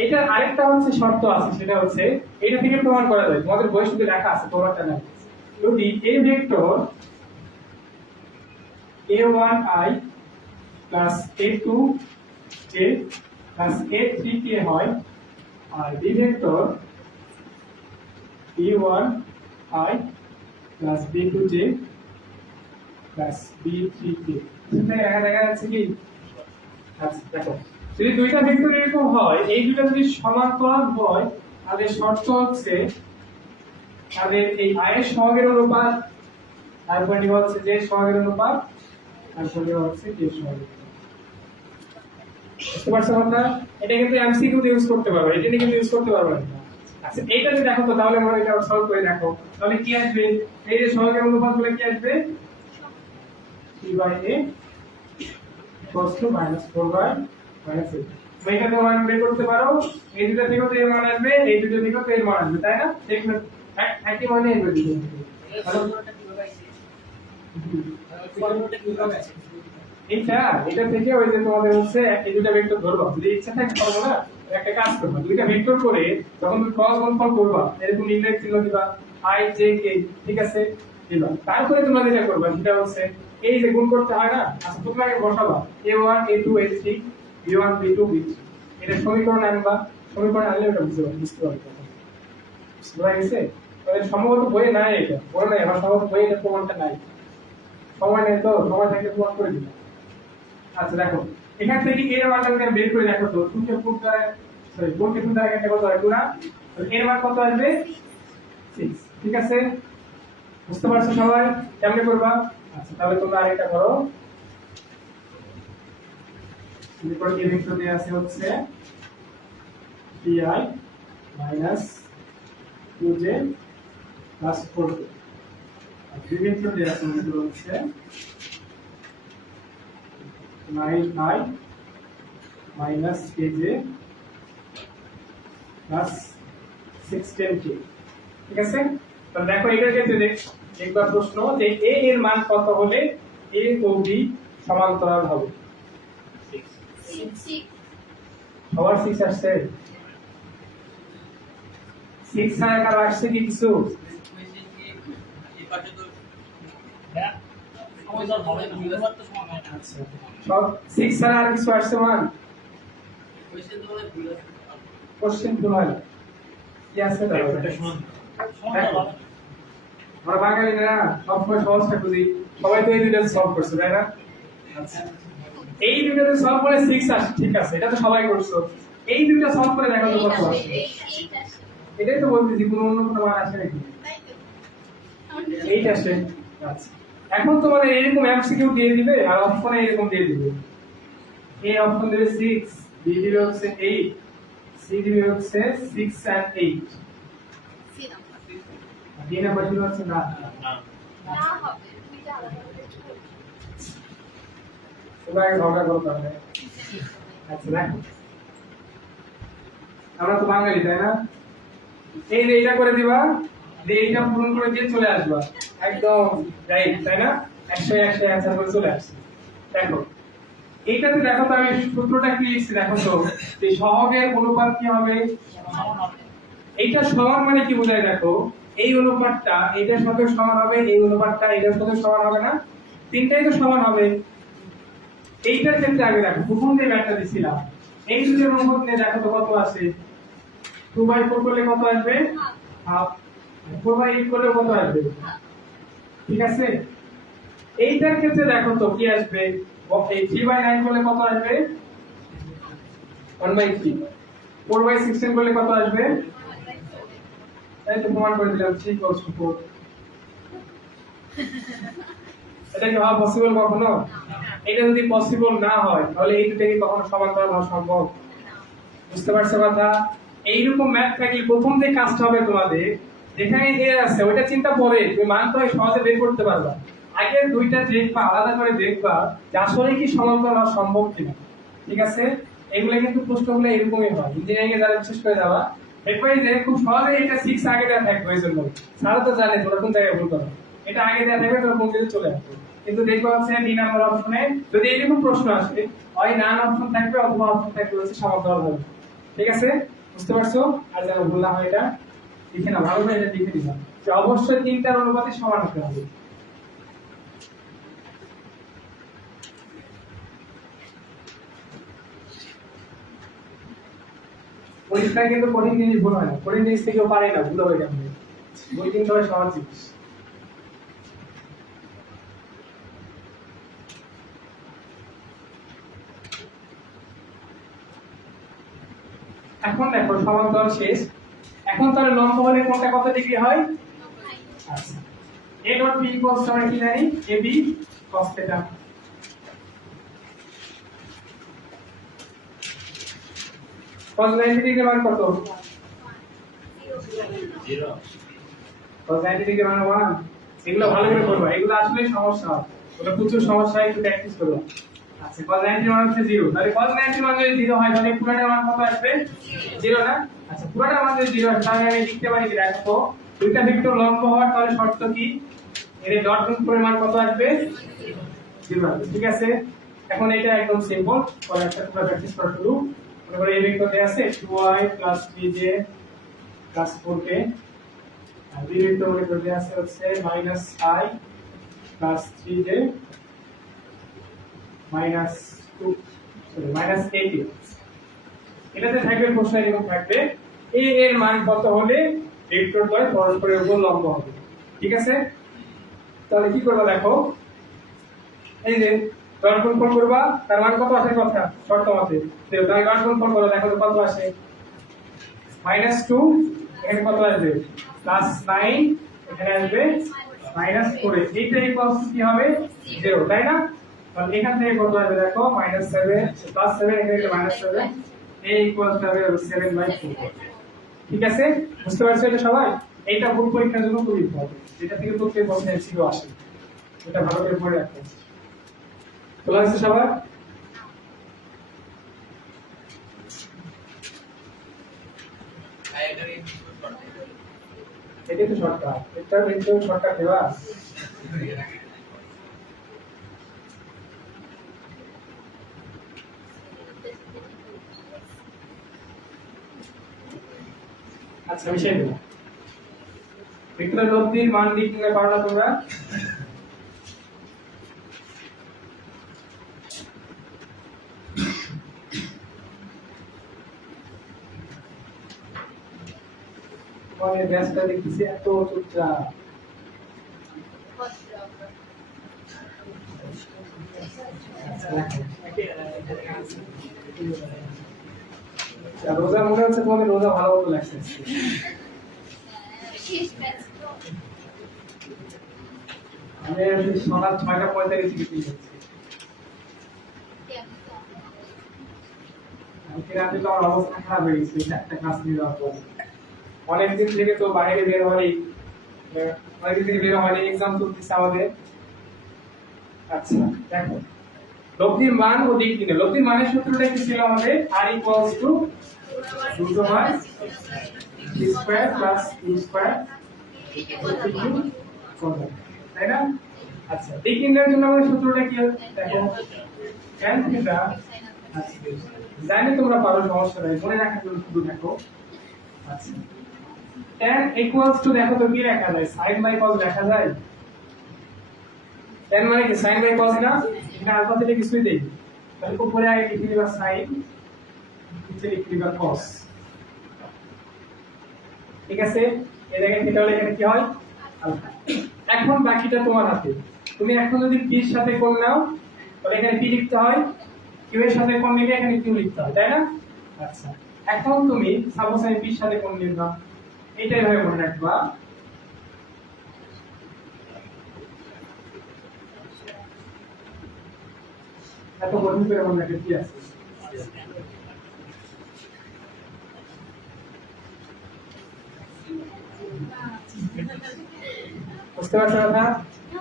এইটার আরেকটা হচ্ছে শর্ত আছে, সেটা হচ্ছে এটা থেকে প্রমাণ করা যায়। তোমাদের বইয়ে শুধু লেখা আছে, তোমারটা না। যদি a vector a1i plus a2j plus a3k হয়, আর b vector b1i plus b2j plus b3k। সেটা দেখা যাচ্ছে কি? আচ্ছা দেখো, যদি দুইটা ভেক্টর এরকম হয়, এই দুইটা যদি সমান্তরাল হয়, তাহলে শর্ত হচ্ছে তাদের এই i এর সহগের অনুপাত, তারপর নিবা হচ্ছে j এর সহগের অনুপাত, তারপর নিবা হচ্ছে k এর সহগের অনুপাত। বুঝতে পারছো কথা? এটা কিন্তু এমসিকিউ তে ইউজ করতে পারবে, এটা নিয়ে কিন্তু ইউজ করতে পারবে না। আচ্ছা এইটা যদি দেখো তো, তাহলে আমরা এটা সলভ করে দেখো, তাহলে কি আসবে? এই যে সহগের অনুপাত বলে কি আসবে? 3/a equals to -4/-8। এটা তো মান বের করতে পারো, এই দুটো থেকেও তো এর মান আসবে, এই দুটো থেকেও তো এর মান আসবে, তাই না? দেখো একই মানে আসবে দুটো থেকে। এটা থেকে ওই যে তোমাদের হচ্ছে এই দুটো ভেক্টর ধরবা, যদি ইচ্ছা থাকে পারবো না, একটা কাজ করবা, দুইটা ভেক্টর করে যখন তুমি ক্রস গুণফল করবা, এরকম নির্ণয় চিহ্ন দিবা i j k। ঠিক আছে, দিবা। তারপরে তোমরা যেটা করবা সেটা হচ্ছে এই যে গুণ করতে হয় না, আচ্ছা তোমরা আগে বসাবা a1 a2 a3 b1 b2 b3, এটা সমীকরণ আনবা, সমীকরণ আনলে ওটা বুঝতে পারবে। বুঝতে গেছে? তাহলে সম্ভবত বইয়ে নাই, এটা বলে নাই, আমার সম্ভবত বইয়ে এটা প্রমাণটা নাই, সময় নেই তো, সময় থাকলে প্রমাণ করে দিলাম। আচ্ছা দেখো, এখান থেকে এর মানটা বের করে দেখো তো, তুমি যে কোন দ্বারা সরি কোন ক্ষেত্র দ্বারা একটা কত হয় পুরা, এর মান কত আসবে? 6। ঠিক আছে, বুঝতে পারছো সবাই কেমনে করবা? আচ্ছা তাহলে তোমরা আরেকটা করো। এরপর এই ভেক্টর দেয়া আছে হচ্ছে pi minus 2j plus 4k। আর এই ভেক্টর দেয়া আছে হচ্ছে 9i minus kj plus 16k। ঠিক আছে, তো দেখো এটার ক্ষেত্রে একবার প্রশ্ন যে a এর মান কত হলে a ও b সমান্তরাল হবে? 6 সবার 6 আসছে? 6 ছাড়া কারো আসছে কি কিছু? আচ্ছা, সব 6 ছাড়া আর কিছু আসছে মান? কোশ্চেন ভুল হয় না, কি আছে তাহলে? দেখো, আমরা বাঙালি না, সবসময় সহজটা খুঁজি, সবাই তো এই দুইটা সলভ করছে, তাই না? আচ্ছা, এই দুইটাতে সলভ করে 6 আসে, ঠিক আছে, এটা তো সবাই করছো। এই দুইটা সলভ করে দেখো তো কত আসে। এটাই তো বলতেছি, কোনো অন্য কোনো মান আসে নাকি? 8 আসে। আচ্ছা, এখন তোমাদের এরকম এমসিকিউ দিয়ে দিবে আর অপশনে এরকম দিয়ে দিবে। এ অপশন দিবে 6, বি দিবে হচ্ছে 8, সি দিবে হচ্ছে 6 and 8। ডি নাম্বার দিবে হচ্ছে না। না হবে, দুইটা আলাদা আলাদা। তোমরা আগে ঝগড়া করতে হবে। আচ্ছা দেখো, আমরা তো বাঙালি তাই না, এই যে এইটা করে দিবা, দিয়ে এইটা পূরণ করে দিয়ে চলে আসবা, একদম রাইট, তাই না? 100 100 অ্যানসার করে চলে আসছে। দেখো এইটাতে দেখো তো আমি সূত্রটা কি লিখছি দেখো তো, যে সহগের অনুপাত কি হবে? এইটা সমান মানে কি বোঝায় দেখো, এই অনুপাতটা এইটার সাথে সমান হবে, এই অনুপাতটা এটার সাথে সমান হবে না? তিনটাই তো সমান হবে। এইটার ক্ষেত্রে আগে দেখো প্রথম যে ম্যাথটা দিছিলাম এই দুটোর অনুপাত নিয়ে দেখো তো কত আসে। 2/4 করলে কত আসবে? হাফ। 4/8 করলে কত আসবে? ঠিক আছে, এইটার ক্ষেত্রে দেখো তো কি আসবে? এই 3/9 করলে কত আসবে? 1/3। 4/16 করলে কত আসবে? তাই তো প্রমাণ করে দিলাম 3/4। এটা কি হওয়া পসিবল কখনো? এটা যদি পসিবল না হয় তাহলে এই দুটো কি কখনো সমান করা সম্ভব? বুঝতে পারছো কথা? এইরকম ম্যাথ থাকলে প্রথম যে কাজটা হবে তোমাদের, যেখানে এ আছে ওইটা চিন্তা পরে, তুমি মান তো সহজে বের করতে পারবা। আগে দুইটা দেখবা, আলাদা করে দেখবা যে আসলে কি সমান্তরাল হওয়া সম্ভব কিনা। ঠিক আছে, এগুলো কিন্তু প্রশ্নগুলো এরকমই হয় ইঞ্জিনিয়ারিং এ যারা বিশেষ করে যাওয়া এরপরে যে খুব সহজে এটা 6 আগে দেওয়া থাকবে। এই জন্য স্যারও তো জানে তোমরা কোন জায়গায় ভুল করো, এটা আগে দেওয়া থাকবে তোমরা কোন দিকে চলে আসবে। কিন্তু দেখবা হচ্ছে 2 নম্বর অপশনে যদি এরকম প্রশ্ন আসে হয় নান অপশন থাকবে অথবা অপশন থাকবে হচ্ছে সমান্তরাল হবে। ঠিক আছে, বুঝতে পারছো? আর যারা ভুল না হয় এটা লিখে না, ভালো করে এটা লিখে দিবা যে অবশ্যই তিনটার অনুপাতে সমান হতে হবে। পরীক্ষায় কিন্তু কঠিন জিনিস ভুল হয় না, কঠিন জিনিস থেকেও পারে না, ভুল হবে কেমন? বই কিন্তু হয় সহজ জিনিস। এখন দেখো সমান্তরাল শেষ। এখন তাহলে লম্ব হলে কোণটা কত ডিগ্রি হয়? আচ্ছা, a ডট b ইকুয়ালস আমরা কি জানি? ab cos θ। cos 90 ডিগ্রি মান কত? 0 cos 90 ডিগ্রি মান 1। এগুলো ভালো করে করবা, এগুলো আসলে সমস্যা হয়, ওটা প্রচুর সমস্যা, একটু প্র্যাকটিস করবা। আচ্ছা, cos 90 মান হচ্ছে 0, তাহলে cos 90 মান যদি 0 হয় তাহলে পুরোটার মান কত আসবে? 0 না? আচ্ছা, পুরোটার মান যদি 0 হয় তাহলে আমি লিখতে পারি কি? দেখো দুইটা ভেক্টর লম্ব হওয়ার তাহলে শর্ত কি? এর ডট গুণফলের মান কত আসবে? 0 আসবে। ঠিক আছে, এখন এটা একদম সিম্পল, পরে একটা পুরো প্র্যাকটিস করা শুরু। মনে করো এই ভেক্টর দেয়া আছে 2y 3j 4k, আর বি ভেক্টর মনে করে দেয়া আছে হচ্ছে -i 3j -2 সরি -8। এটাতে থাকবে প্রশ্ন এরকম থাকবে a এর মান কত হলে ভেক্টর দ্বয় পরস্পরের উপর লম্ব হবে। ঠিক আছে, তাহলে কি করবা দেখো, এই যে ডট গুণফল করবা, তার মান কত আসে কথা শর্ত মতে, তাহলে ডট গুণফল করো, দেখো তো কত আসে? -2, এখানে কত আসবে? +9, এখানে আসবে -4। এইটা ইকুয়ালস কি হবে? 0, তাই না? তাহলে এখান থেকে কত আসবে দেখো? -7 +7, এখানে -7, a ইকুয়ালস হবে 7/4। ঠিক আছে, বুঝতে পারছো এটা সবাই? এইটা ভুল পরীক্ষার জন্য খুবই ইম্পর্টেন্ট, যেটা থেকে প্রত্যেক বছর এমসিকিউ আসে, এটা ভালো করে পড়ে রাখতে হবে। তোলা হচ্ছে সবার? এটাই তো শর্টকাট, এটা কিন্তু শর্টকাট দেওয়া। আচ্ছা, মিশাই দেবো। ভেক্টর লব্ধির মান নির্ণয় পারো না তোমরা? তোমাদের ব্যাচটা দেখতেছি এত চুপচাপ। রোজা মনে হচ্ছে তোমাদের রোজা ভালো মতো লাগছে। আমি সকাল 6:45 ছুটি হচ্ছে। রাতে তো আমার অবস্থা খারাপ হয়ে গেছে একটা ক্লাস নিয়ে যাওয়ার পর। অনেকদিন থেকে তো বাইরে বের হয়নি, অনেকদিন থেকে বের হয়নি, এক্সাম চলতেছে আমাদের। আচ্ছা দেখো, লব্ধির মান ও দিক নির্ণয়। লব্ধির মানের সূত্রটা কি ছিল আমাদের? r = √y square plus u square, তাই না? আচ্ছা, দিক নির্ণয়ের জন্য আমাদের সূত্রটা কি? দেখো tan θ, আচ্ছা জানি তোমরা পারো, সমস্যা নাই, মনে রাখার জন্য শুধু দেখো। আচ্ছা, tan = দেখো তো কি লেখা যায়? sin বাই cos লেখা যায়? tan মানে কি sin বাই cos না, এটা আলফা থেকে কিছুই দেই, তাহলে উপরে আগে লিখে দিবা sin, নিচে লিখে দিবা cos। ঠিক আছে, এই জায়গায় থিটা হলে এখানে কি হয় আলফা। এখন বাকিটা তোমার হাতে, তুমি এখন যদি p এর সাথে কোণ নাও তাহলে এখানে p লিখতে হয়, q এর সাথে কোণ নিলে এখানে q লিখতে হয়, তাই না? আচ্ছা, এখন তুমি সাপোজ আমি p এর সাথে কোণ নিলাম, এইটাই ভাবে মনে রাখবা। এত কঠিন করে মনে রাখতে কি আছে? বুঝতে পারছো কথা?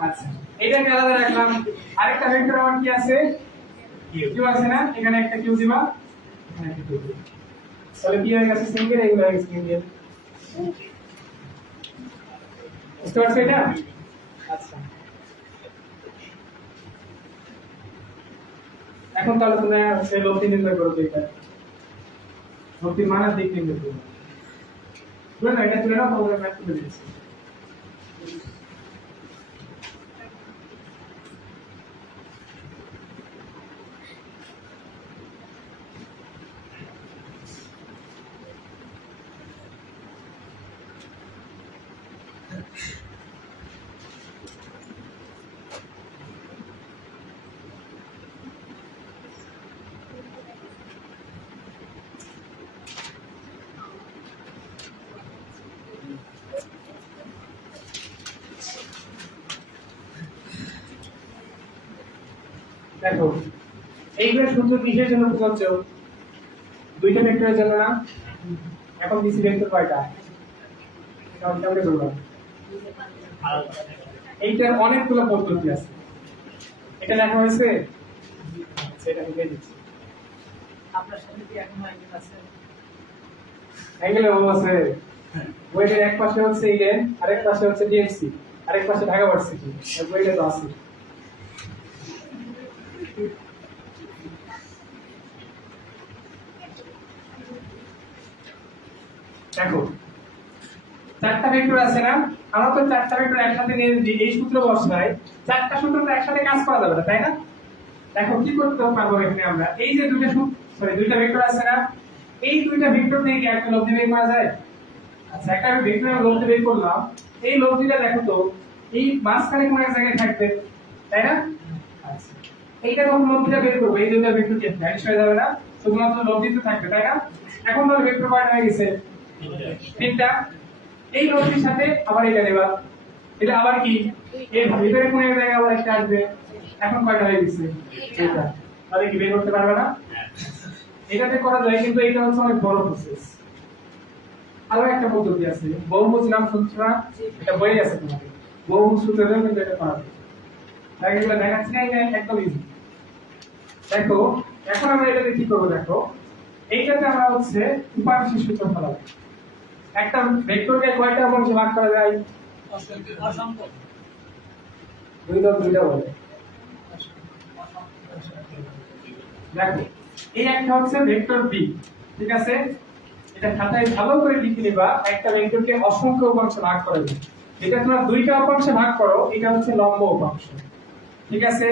আচ্ছা, এইটাকে আলাদা রাখলাম। আরেকটা ভেক্টর আমার কি আছে? q আছে না, এখানে একটা q দিবা, এখানে একটা q দিবা, তাহলে কি হয়ে গেছে সিঙ্গেল, এগুলো হয়ে গেছে সিঙ্গেল। বুঝতে পারছো এটা? আচ্ছা, এখন তাহলে তুমি হচ্ছে লব্ধি নির্ণয় করো, এটা লব্ধি মানের দিক নির্ণয় করো। তুলে না, এটা তুলে না, প্রবলেম ম্যাথ তুলে দিয়েছি। দেখো, এইগুলো সূত্র কিসের জন্য প্রযোজ্য? দুইটা ভেক্টরের জন্য না? এখন দিছি ভেক্টর কয়টা? কাউন্ট করে বলবো। এইটার অনেকগুলো পদ্ধতি আছে, এটা লেখা হয়েছে, সেটা লিখে দিচ্ছি। আপনার সাথে কি এখন আইডিয়া আছে? অ্যাঙ্গেল ও আছে, ওয়েটের এক পাশে হচ্ছে ইডেন, আরেক পাশে হচ্ছে ডিএমসি, আরেক পাশে ঢাকা ভার্সিটি, আর ওয়েটে তো আছে। দেখো, চারটা ভেক্টর আছে না, আমরা তো চারটা ভেক্টর একসাথে নিয়ে যদি এই সূত্র বসাই, চারটা সূত্র তো একসাথে কাজ করা যাবে না, তাই না? দেখো কি করতে পারবো এখানে আমরা, এই যে দুইটা দুইটা ভেক্টর আছে না, এই দুইটা ভেক্টর থেকে একটা লব্ধি বের করা যায়। আচ্ছা, একটা ভেক্টর লব্ধি বের করলাম, এই লব্ধিটা দেখো তো এই মাঝখানে কোন এক জায়গায় থাকবে, তাই না? আচ্ছা, এইটা যখন লব্ধিটা বের করবো, এই দুইটা ভেক্টর কি ভ্যানিশ হয়ে যাবে না, শুধুমাত্র লব্ধিতে থাকবে, তাই না? এখন তাহলে ভেক্টর কয়টা হয়ে গেছে? তিনটা। এই লব্ধির সাথে আবার এটা নেবা, এটা আবার কি এর ভিতরে কোন এক জায়গায় আবার একটা আসবে, এখন কয়টা হয়ে গেছে? এটা। তাহলে কি বের করতে পারবে না? এটাতে করা যায়, কিন্তু এটা হচ্ছে অনেক বড় প্রসেস। আরো একটা পদ্ধতি আছে, বহুভুজ নাম সূত্র, এটা বই আছে তোমাদের, বহুভুজ সূত্রে কিন্তু এটা করা যায়। তাই এগুলো দেখাচ্ছি না, এটা একদম ইজি। দেখো, এখন আমরা এটাতে কি করবো, দেখো এইটাতে আমরা হচ্ছে উপাংশের সূত্র ফলাবো। একটা ভেক্টরকে কয়টা অংশে ভাগ করা যায়? অসংখ্য। দুইটা বলে। দেখো, এই একটা হচ্ছে ভেক্টর বি, ঠিক আছে? এটা খাতায় ভালো করে লিখে নিবা, একটা ভেক্টরকে অসংখ্য উপাংশে ভাগ করা যায়। এটা তোমরা দুইটা উপাংশে ভাগ করো, এটা হচ্ছে লম্ব উপাংশ, ঠিক আছে?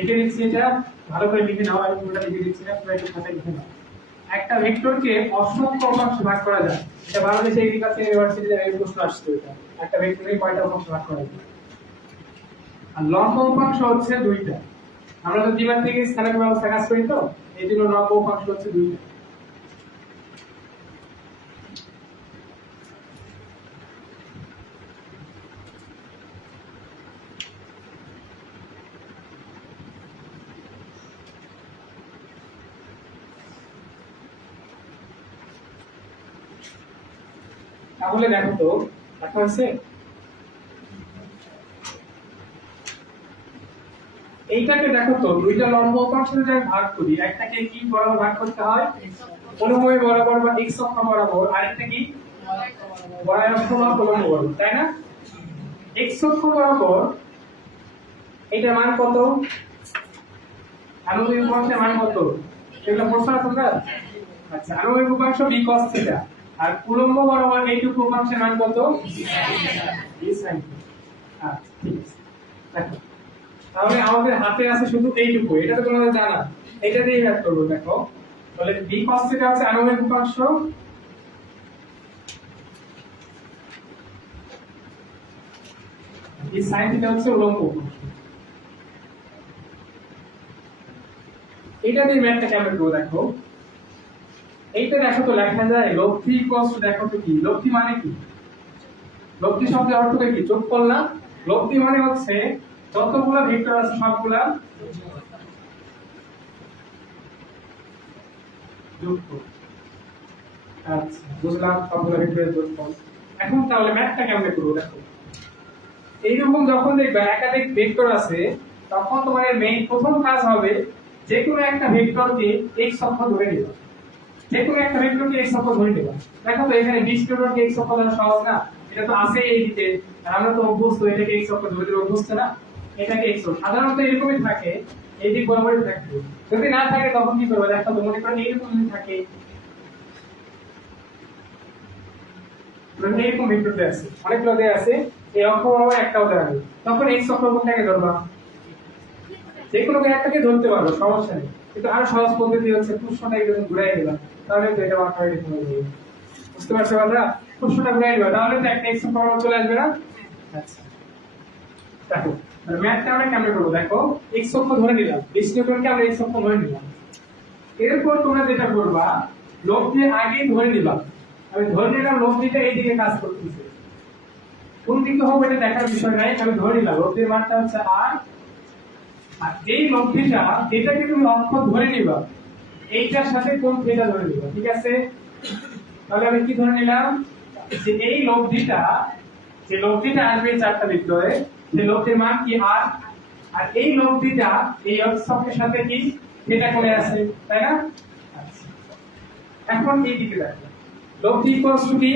এটা লিখছি, এটা ভালো করে লিখে নাও, আমি পুরোটা লিখে দিচ্ছি না, তোমরা একটু খাতায় লিখে নাও। একটা ভেক্টরকে অসংখ্য উপাংশে ভাগ করা যায়, এটা বাংলাদেশ এগ্রিকালচার ইউনিভার্সিটিতে এই প্রশ্ন আসছে, এটা একটা ভেক্টরকে কয়টা উপাংশে ভাগ করা যায়। আর লম্ব উপাংশ হচ্ছে দুইটা, আমরা তো দ্বিমাত্রিক স্থানাঙ্ক ব্যবস্থা কাজ করি, তো এই জন্য লম্ব উপাংশ হচ্ছে দুইটা। তাহলে দেখো তো দেখা হচ্ছে, এইটাকে দেখো তো দুইটা লম্ব উপাংশে যদি ভাগ করি, একটাকে কি বরাবর ভাগ করতে হয়? অনুভূমি বরাবর বা x অক্ষ বরাবর, আরেকটা কি y অক্ষ বা উল্লম্ব বরাবর, তাই না? x অক্ষ বরাবর এটা মান কত? আনুভূমিক উপাংশের মান কত? এগুলো প্রশ্ন আছে তোমরা? আচ্ছা, আনুভূমিক উপাংশ b cos θ, আর উল্লম্ব বরাবর এইটুকু উপাংশের মান কত? b sin θ। আচ্ছা, ঠিক আছে। দেখো, তাহলে আমাদের হাতে আছে শুধু এইটুকু, এটা তো তোমাদের জানা, এটা দিয়ে ভাগ করবো। দেখো তাহলে বি cos থিটা হচ্ছে আনুভূমিক উপাংশ, বি sin থিটা হচ্ছে উলম্ব উপাংশ। এটা দিয়ে ম্যাথটা কেমন করবো দেখো, এইটা দেখো তো লেখা যায় লব্ধি ইকুয়ালস টু, দেখো তো কি লব্ধি মানে কি, লব্ধি শব্দের অর্থটা কি, যোগফল না? লব্ধি মানে হচ্ছে যতগুলা ভেক্টর আছে সবগুলা যোগফল। আচ্ছা বুঝলাম, সবগুলা ভেক্টরের যোগফল। এখন তাহলে ম্যাথটা কেমন করবো দেখো, এইরকম যখন দেখবে একাধিক ভেক্টর আছে তখন তোমার মেইন প্রথম কাজ হবে যে কোনো একটা ভেক্টরকে x অক্ষ ধরে নিবা, যে কোনো একটা ভেক্টরকে x অক্ষ ধরে নিবা। দেখো তো এখানে 20 ভেক্টরকে x অক্ষ ধরা সহজ না, এটা তো আছে এই দিকে, আর আমরা তো অভ্যস্ত এটাকে x অক্ষ ধরে ধরে অভ্যস্ত না, এটাকে x অক্ষ সাধারণত এরকমই থাকে, এই দিক বরাবরই থাকে। যদি না থাকে তখন কি করবে দেখো তো, মনে করেন এইরকম যদি থাকে, এরকম ভেক্টর দেয়া আছে, অনেকগুলো দেয়া আছে, এই অক্ষ বরাবর একটাও দেয়া নেই, তখন x অক্ষ কোনটাকে ধরবা, যে কোনো একটাকে ধরতে পারবো, সমস্যা নেই। কিন্তু আরো সহজ পদ্ধতি হচ্ছে প্রশ্নটাকে যখন ঘুরাই দিলাম, তাহলে তো এটা মাথায় রেখে হবে। বুঝতে পারছো কথা, প্রশ্নটা ঘুরাই দিবা তাহলে তো একটা x অক্ষ বরাবর চলে আসবে না। আচ্ছা দেখো ম্যাথটা আমরা কেমন করবো দেখো, x অক্ষ ধরে নিলাম, নিউটনকে আমরা x অক্ষ ধরে নিলাম, এরপর তোমরা যেটা করবা লব্ধি আগে ধরে নিবা, আমি ধরে নিলাম লব্ধিটা এইদিকে কাজ করতেছে, কোন দিকে হবে এটা দেখার বিষয় নাই, আমি ধরে নিলাম লব্ধির মানটা হচ্ছে r, আর এই লব্ধিটা যেটাকে তুমি অক্ষ ধরে নিবা এইটার সাথে কোন থিটা ধরে নিবা, ঠিক আছে? তাহলে আমি কি ধরে নিলাম যে এই লব্ধিটা, যে লব্ধিটা আসবে এই চারটা ভিতরে, সেই লব্ধির মান কি r, আর এই লব্ধিটা এই অক্ষের সাথে কি থিটা কোণে আছে, তাই না? আচ্ছা এখন এই দিকে দেখো, লব্ধি ইকুয়ালস টু কি,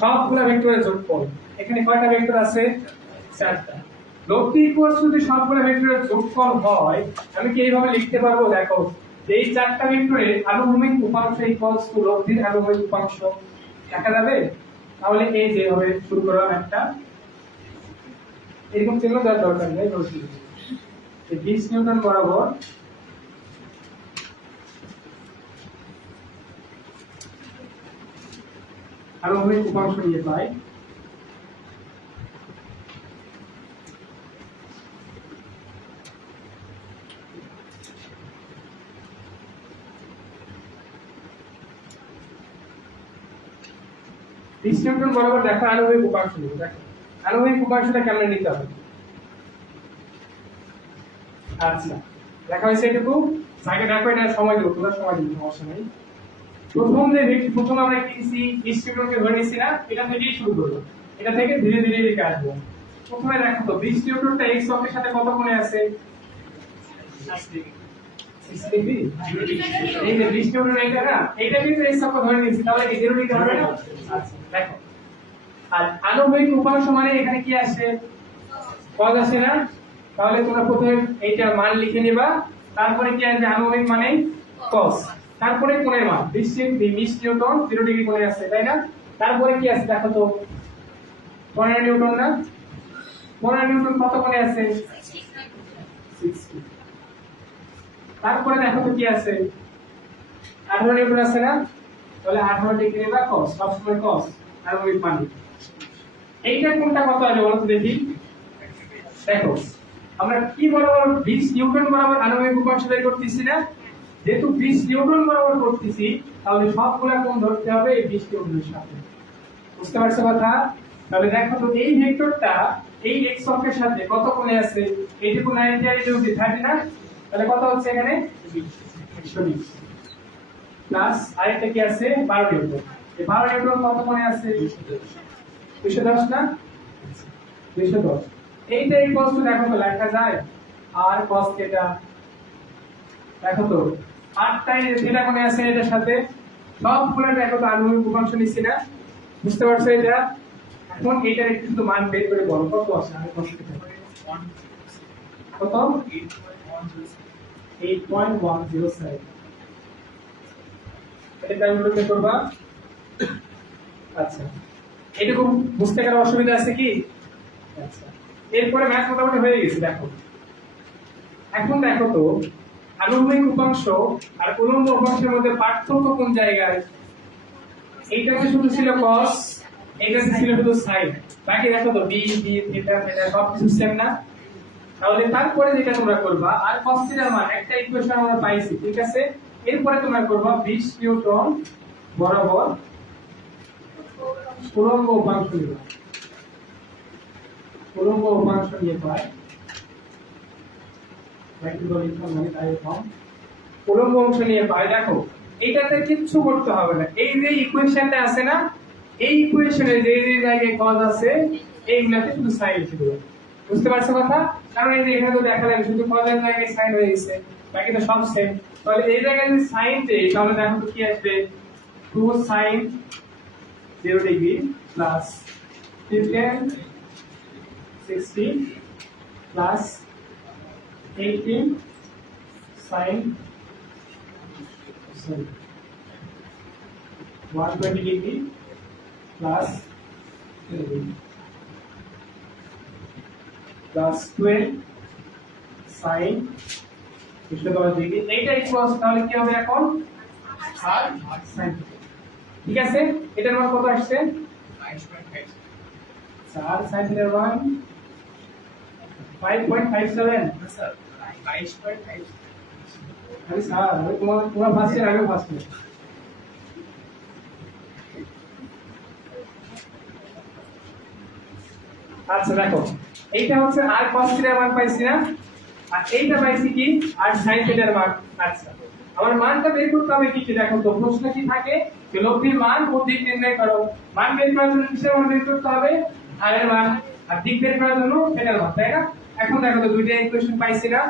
সবগুলা ভেক্টরের যোগফল। এখানে কয়টা ভেক্টর আছে? চারটা। লব্ধি ইকুয়ালস টু যদি সবগুলা ভেক্টরের যোগফল হয়, আমি কি এইভাবে লিখতে পারবো দেখো, যে এই চারটা ভেক্টরের আনুভূমিক উপাংশ ইকুয়ালস টু লব্ধির আনুভূমিক উপাংশ, দেখা যাবে? তাহলে এই যে হবে শুরু করলাম একটা, এরকম চিহ্ন দেওয়ার দরকার নেই, 20 নিউটন বরাবর আনুভূমিক উপাংশ নিয়ে পাই, নিউটন বরাবর দেখো আনুভূমিক উপাংশ নিব। দেখো আনুভূমিক উপাংশটা কেমন নিতে হবে, আচ্ছা দেখা হয়েছে এটুকু, আগে দেখো এটা সময় দেবো, তোমরা সময় দিবে, সমস্যা নেই। প্রথম আমরা কিনছি নিউটনকে ধরে নিছি না, এটা থেকেই শুরু করবো, এটা থেকে ধীরে ধীরে দিকে আসবো। প্রথমে দেখো তো 20 নিউটনটা x অক্ষের সাথে কত কোণে আছে, 60 ডিগ্রি। এই যে 20 নিউটন এইটা না, এইটা কিন্তু x অক্ষ ধরে নিছি, তাহলে কি 0 ডিগ্রি হবে না? আচ্ছা দেখো, আর আনুভূমিক উপাংশ মানে এখানে কি আসে, cos আসে না, তাহলে তোমরা প্রথমে এইটা মান লিখে নিবা, তারপরে কি আসবে আনুভূমিক মানে cos, তারপরে কোণের মান 20 নিউটন 0 ডিগ্রি কোণে আছে, তাই না? তারপরে কি আছে দেখো তো, 15 নিউটন না, 15 নিউটন কত কোণে আছে, 60। তারপরে দেখো তো কি আছে, 18 নিউটন আছে না, তাহলে 18 ডিগ্রি বা cos, সবসময় cos আনুভূমিক মান। এইটা কোনটা কত আছে বলো তো দেখি, দেখো আমরা কি বরাবর 20 নিউটন বরাবর আনুভূমিক উপাংশ বের করতেছি না, যেহেতু 20 নিউটন বরাবর করতেছি তাহলে সবগুলা কোণ ধরতে হবে এই 20 নিউটনের সাথে। বুঝতে পারছো কথা? তাহলে দেখো তো এই ভেক্টরটা এই x অক্ষের সাথে কত কোণে আছে, এইটুকু 90 আর এইটুকু 30 না, তাহলে কত হচ্ছে এখানে 120 প্লাস আরেকটা কি আছে 12 নিউটন, এই 12 নিউটন কত কোণে আছে 210 না, 210। এইটা ইকুয়ালস টু দেখো তো লেখা যায় r cos থিটা, দেখো তো আটটাই থিটা কোণে আছে এটার সাথে, সবগুলো দেখো তো আনুভূমিক উপাংশ নিচ্ছি না, বুঝতে পারছো এটা? এখন এটার একটু মান বের করে বলো কত আছে, আমি কষ্ট কত 8.107, এটা ক্যালকুলেট করবা। আচ্ছা এটুকু বুঝতে গেলে অসুবিধা আছে কি? আচ্ছা এরপরে ম্যাথ মোটামুটি হয়ে গেছে, দেখো এখন দেখো তো আনুভূমিক উপাংশ আর উলম্ব উপাংশের মধ্যে পার্থক্য কোন জায়গায়? এইটাতে শুধু ছিল cos, এইটাতে ছিল শুধু sin। বাকি দেখো তো b b থিটা থিটা সবকিছু সেম না? তাহলে তারপরে যেটা তোমরা করবা, আর cos থিটার মান একটা ইকুয়েশন আমরা পাইছি, ঠিক আছে? এরপরে তোমরা করবা 20 নিউটন বরাবর উলম্ব উপাংশ নিবা। উলম্ব উপাংশ নিয়ে পাই উলম্ব অংশ নিয়ে পাই। দেখো এইটাতে কিচ্ছু করতে হবে না, এই যে ইকুয়েশনটা আছে না, এই ইকুয়েশনে যে যে জায়গায় cos আছে এইগুলাতে শুধু sin লিখে দেব। বুঝতে পারছো কথা? কারণ এই যে এখানে তো দেখালাম শুধু cos এর জায়গায় sin হয়ে গেছে, বাকি তো সব সেম। তাহলে এই জায়গায় যদি sin দেই তাহলে দেখো তো কি আসবে, 2 sin 0 degree plus 15 60 plus 18 sin 120 degree plus 12 sin 110 degree. এইটা ইকুয়ালস তাহলে কি হবে এখন 8 sin। ঠিক আছে, এটার মান কত আসছে? 4 sin এর মান 5.57। স্যার 22.5 আরে স্যার, আমি তোমার ফার্স্ট ইয়ার আগেও ফার্স্ট ইয়ার। আচ্ছা দেখো, এইটা হচ্ছে আর cos থিটার মান পাইছি না, আর এইটা পাইছি কি আর sin থিটার মান। আচ্ছা, আমার মানটা বের করতে হবে কি কি? দেখো তো প্রশ্ন কি থাকে, যে লব্ধির মান ও দিক নির্ণয় করো। মান বের করার জন্য কিসের মান বের করতে হবে? আর এর মান। আর দিক বের করার জন্য থিটার মান, তাই না? এখন দেখো তো দুইটা ইকুয়েশন পাইছি না,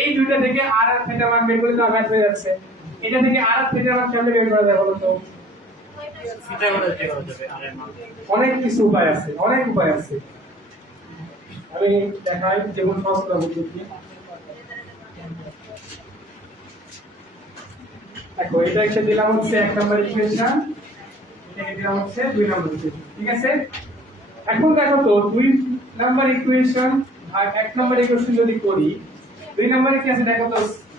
এই দুইটা থেকে আর আর থিটার মান বের করলে তো আঘাত হয়ে যাচ্ছে। এটা থেকে আর আর থিটার মান কেমনে বের করা যায় বলো তো? সেটা করে দেওয়া যাবে আর এর মান। অনেক কিছু উপায় আছে, অনেক উপায় আছে। আমি দেখাই যেমন সহজ করা পদ্ধতি। দেখো এটা এসে দিলাম হচ্ছে 1 নম্বর ইকুয়েশন, এটাকে দিলাম হচ্ছে 2 নম্বর ইকুয়েশন, ঠিক আছে? এখন দেখো তো 2 নম্বর ইকুয়েশন আর 1 নম্বর ইকুয়েশন যদি করি, 2 নম্বরে কি আছে দেখো তো,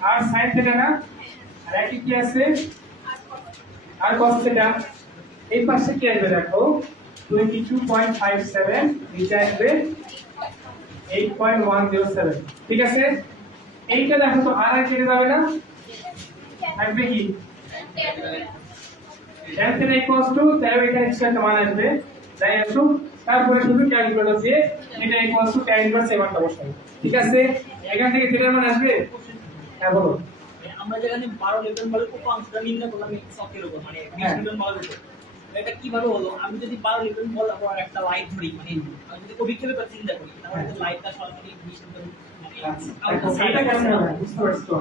আর sin থিটা না, আর একই কি আছে আর cos থিটা। এই পাশে কি আসবে দেখো 22.57, নিচে আসবে 8.107, ঠিক আছে? এইটা দেখো তো আর আর কেটে যাবে না, থাকবে কি tan থিটা ইকুয়ালস টু 13, এটা এক্সট্রা একটা মান আসবে, তাই আসো তারপরে শুধু ক্যালকুলেটর দিয়ে এটা ইকুয়ালস টু tan ইনভার্স এই মানটা বসাবো, ঠিক আছে? এখান থেকে থিটার মান আসবে। হ্যাঁ বলো। আমরা যেখানে 12 লেভেল বলে উপাংশটা নির্ণয় করলাম শকের উপর, মানে 20 নিউটন বলের উপর। এটা কিভাবে হলো? আমি যদি 12 লেভেল বল আবার একটা লাইট ধরি, মানে আমি যদি অভিক্ষেপের কথা চিন্তা করি, তাহলে তো লাইটটা সরাসরি 20 নিউটন আচ্ছা, এটা কেমন হবে বুঝতে পারছো?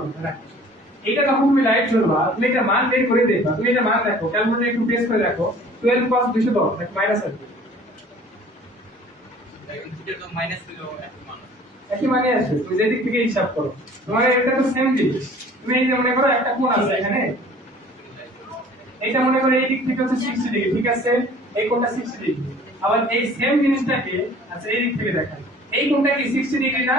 এইটা যখন তুমি লাইট ধরবা, তুমি এটা মান বের করে দেখবা, তুমি এটা মান দেখো, ক্যালকুলেটর একটু প্রেস করে দেখো, 12 cos 210 এক মাইনাস আসবে, দেখেন থিটা তো মাইনাস দিলো একটু মান একই মানে আসবে। তুমি যে দিক থেকে হিসাব করো, তোমার এটা তো সেম জিনিস। তুমি এই যে মনে করো একটা কোণ আছে এখানে, এইটা মনে করো এই দিক থেকে হচ্ছে 60 ডিগ্রি, ঠিক আছে? এই কোণটা 60 ডিগ্রি। আবার এই সেম জিনিসটাকে আচ্ছা এই দিক থেকে দেখাই, এই কোণটা কি 60 ডিগ্রি না,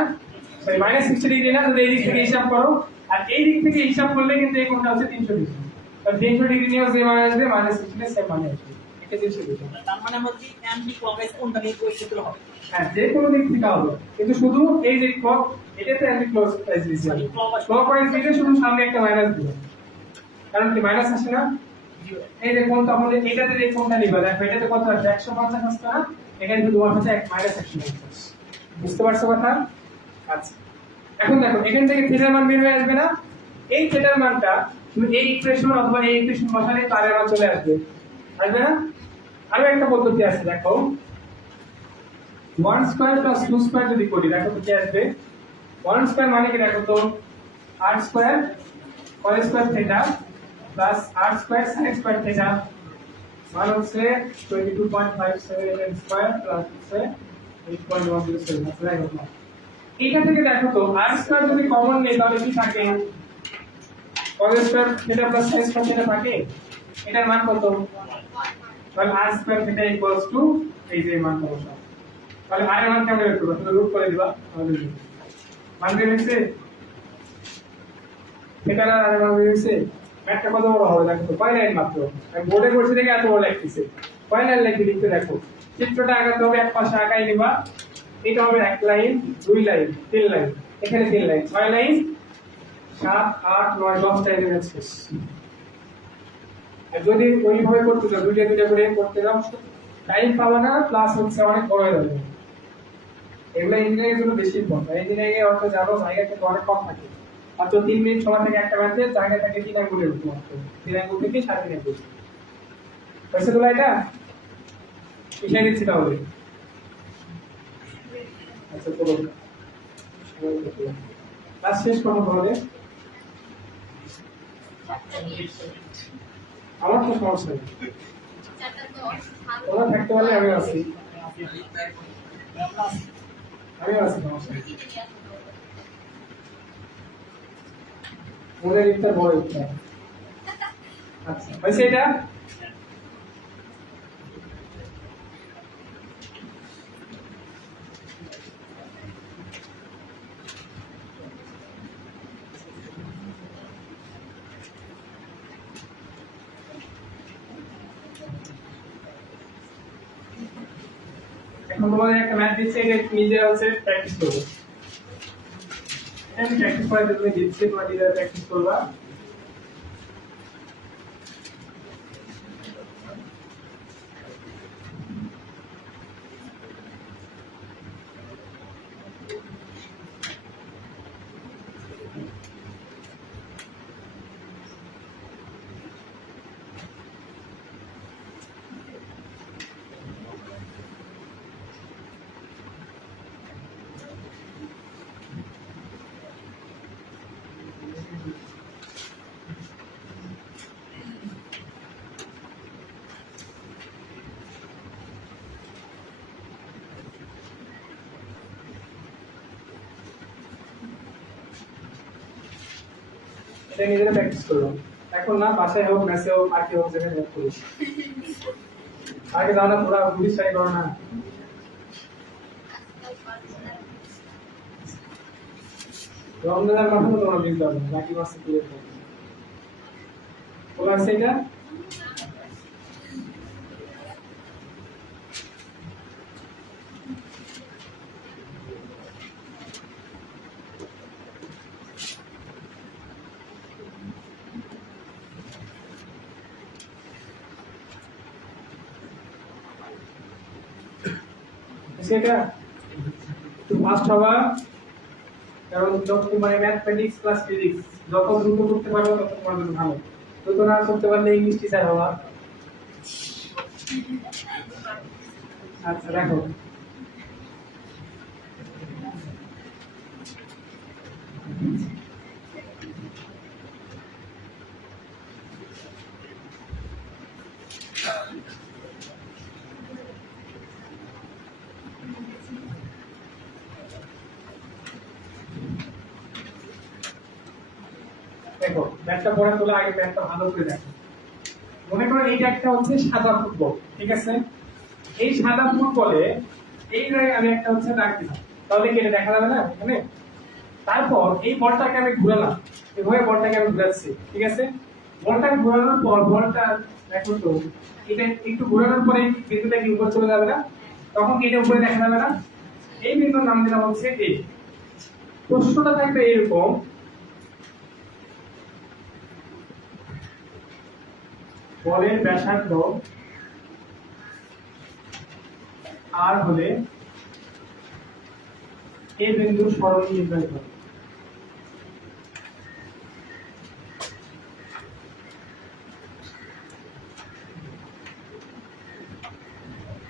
সরি মাইনাস 60 ডিগ্রি না? তাহলে এই দিক থেকে হিসাব করো, আর এই দিক থেকে হিসাব করলে কিন্তু এই কোণটা হচ্ছে 300 ডিগ্রি। তাহলে 300 ডিগ্রি নিয়ে যে মান আসবে মাইনাস 60 এর সেম মান আসবে, এটা 300 ডিগ্রি। তার মানে আমরা যদি অ্যান্টি ক্লকওয়াইজ কোনটা নিয়ে ওই ক্ষেত্রে হবে। হ্যাঁ, যে কোনো দিক থেকে হবে, কিন্তু শুধু এই যে ক্লক, এটাতে অ্যান্টি ক্লকওয়াইজ দিছি, ক্লকওয়াইজ দিলে শুধু সামনে একটা মাইনাস দিবে, কারণ কি মাইনাস আসে না? এই যে কোণ, তখন এটাতে যে কোণটা নিবা, দেখো এটাতে কত আছে 150 আসছে না, এখানে শুধু তোমার হচ্ছে মাইনাস 150। বুঝতে পারছো কথা? আচ্ছা, এখন দেখো এখান থেকে থিটার মান বের হয়ে আসবে না, এই থিটার মানটা তুমি এই ইকুয়েশন অথবা এই ইকুয়েশন বসালে তার মান চলে আসবে, আসবে না? আরো একটা পদ্ধতি আছে, দেখো 1 স্কয়ার প্লাস 2 স্কয়ার যদি করি, দেখো তো কি আসবে। 1 স্কয়ার মানে কি দেখো তো, r square cos square theta plus r square sin square theta মানে হচ্ছে 22.57 স্কয়ার প্লাস হচ্ছে 8.107, আছে রাইট? এইটা থেকে দেখো তো r স্কয়ার যদি কমন নেই তাহলে কি থাকে, cos square theta plus sin square theta থাকে, এটার মান কত? তাহলে r square theta equals to এই যে মানটা বসাও। তাহলে r এর মান কেমন বের করব? শুধু রুট করে দিবা, তাহলে মান বের হয়েছে। 22.57 প্লাস 8.107, 8.107 প্লাস 8.107 ইকুয়াল টু 8.107। এখান থেকে থিটার মান বের হয়ে আসবে না, এই থিটার মান কত? 12 sin 120 ডিগ্রি, ঠিক আছে? সেটা না আর আমার হয়েছে ম্যাথটা কত বড় হবে দেখো তো কয় লাইন মাত্র আমি বোর্ডে করছি দেখে এত বড় লাগতেছে কয় লাইন লিখতে দেখো চিত্রটা আঁকাতে হবে এক পাশে আঁকাই নিবা এটা হবে এক লাইন দুই লাইন তিন লাইন এখানে তিন লাইন ছয় লাইন 7 8 9 10 টা এলিমেন্ট শেষ আর যদি ওইভাবে করতে চাও দুইটা দুইটা করে করতে যাও টাইম পাবে না প্লাস হচ্ছে অনেক বড় হয়ে যাবে এগুলো ইঞ্জিনিয়ারিং এর জন্য বেশি ইম্পর্টেন্ট ইঞ্জিনিয়ারিং এর অর্থ জানো জায়গা কিন্তু অনেক কম থাকে মাত্র 3 মিনিট সময় থেকে একটা ম্যাথে জায়গা থাকে 3 আঙ্গুলের উপর মাত্র 3 আঙ্গুল থেকে 3.5 আঙ্গুল হয়েছে তো এটা মিশিয়ে দিচ্ছি তাহলে আচ্ছা চলো ক্লাস শেষ করবো তাহলে আমার তো সমস্যা নেই ওরা থাকতে পারলে আমি আছি সমস্যা নেই মনের ইচ্ছা বড় ইচ্ছা আচ্ছা হয়েছে এটা এখন তোমাদের একটা ম্যাথ দিচ্ছে এটা নিজে হচ্ছে প্র্যাকটিস করবে আমি প্র্যাকটিস করার জন্য দিচ্ছি তোমরা নিজেরা প্র্যাকটিস করবা এটা নিজেরা প্র্যাকটিস করো এখন না বাসায় হোক মেসে হোক আর কি হোক যেখানে হোক করিস আগে দাও না তোরা পুলিশ ট্রাই করো না রমজানের কথা তো তোমরা বুঝতে পারবে বাকি মাসে পুরো বলা আছে এটা সেটা একটু ফাস্ট হবা কারণ যত মানে ম্যাথমেটিক্স প্লাস ফিজিক্স যত দ্রুত করতে পারবে তত তোমার জন্য ভালো দ্রুত না করতে পারলে ইংলিশ টিচার হবা আচ্ছা দেখো দেখো ম্যাথটা পড়া তোলা আগে ম্যাথটা ভালো করে দেখো মনে করো এইটা একটা হচ্ছে সাদা ফুটবল ঠিক আছে এই সাদা ফুটবলে এই জায়গায় আমি একটা হচ্ছে দাগ দিলাম তাহলে কি এটা দেখা যাবে না এখানে তারপর এই বলটাকে আমি ঘুরালাম এভাবে বলটাকে আমি ঘুরাচ্ছি ঠিক আছে বলটাকে ঘোরানোর পর বলটা দেখো তো এটা একটু ঘোরানোর পরে বিন্দুটা কি উপরে চলে যাবে না তখন কি এটা উপরে দেখা যাবে না এই বিন্দুর নাম দিলাম হচ্ছে এ প্রশ্নটা থাকবে এরকম বলের ব্যাসার্ধ আর হলে এই বিন্দুর সরণ নির্ণয় করো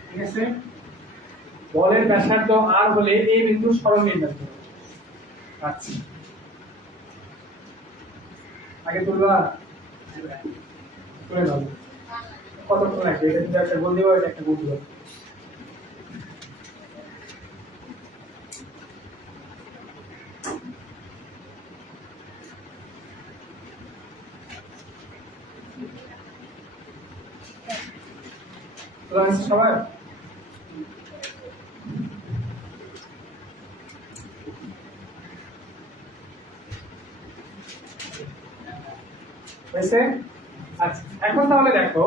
ঠিক আছে বলের ব্যাসার্ধ আর হলে এই বিন্দুর সরণ নির্ণয় করো আচ্ছা আগে তুলবা করে দাও কতক্ষণ লাগবে এটা যদি একটা বল দিবা এটা একটা বল দিবা তোলা হয়েছে সবার হয়েছে? আচ্ছা এখন তাহলে দেখো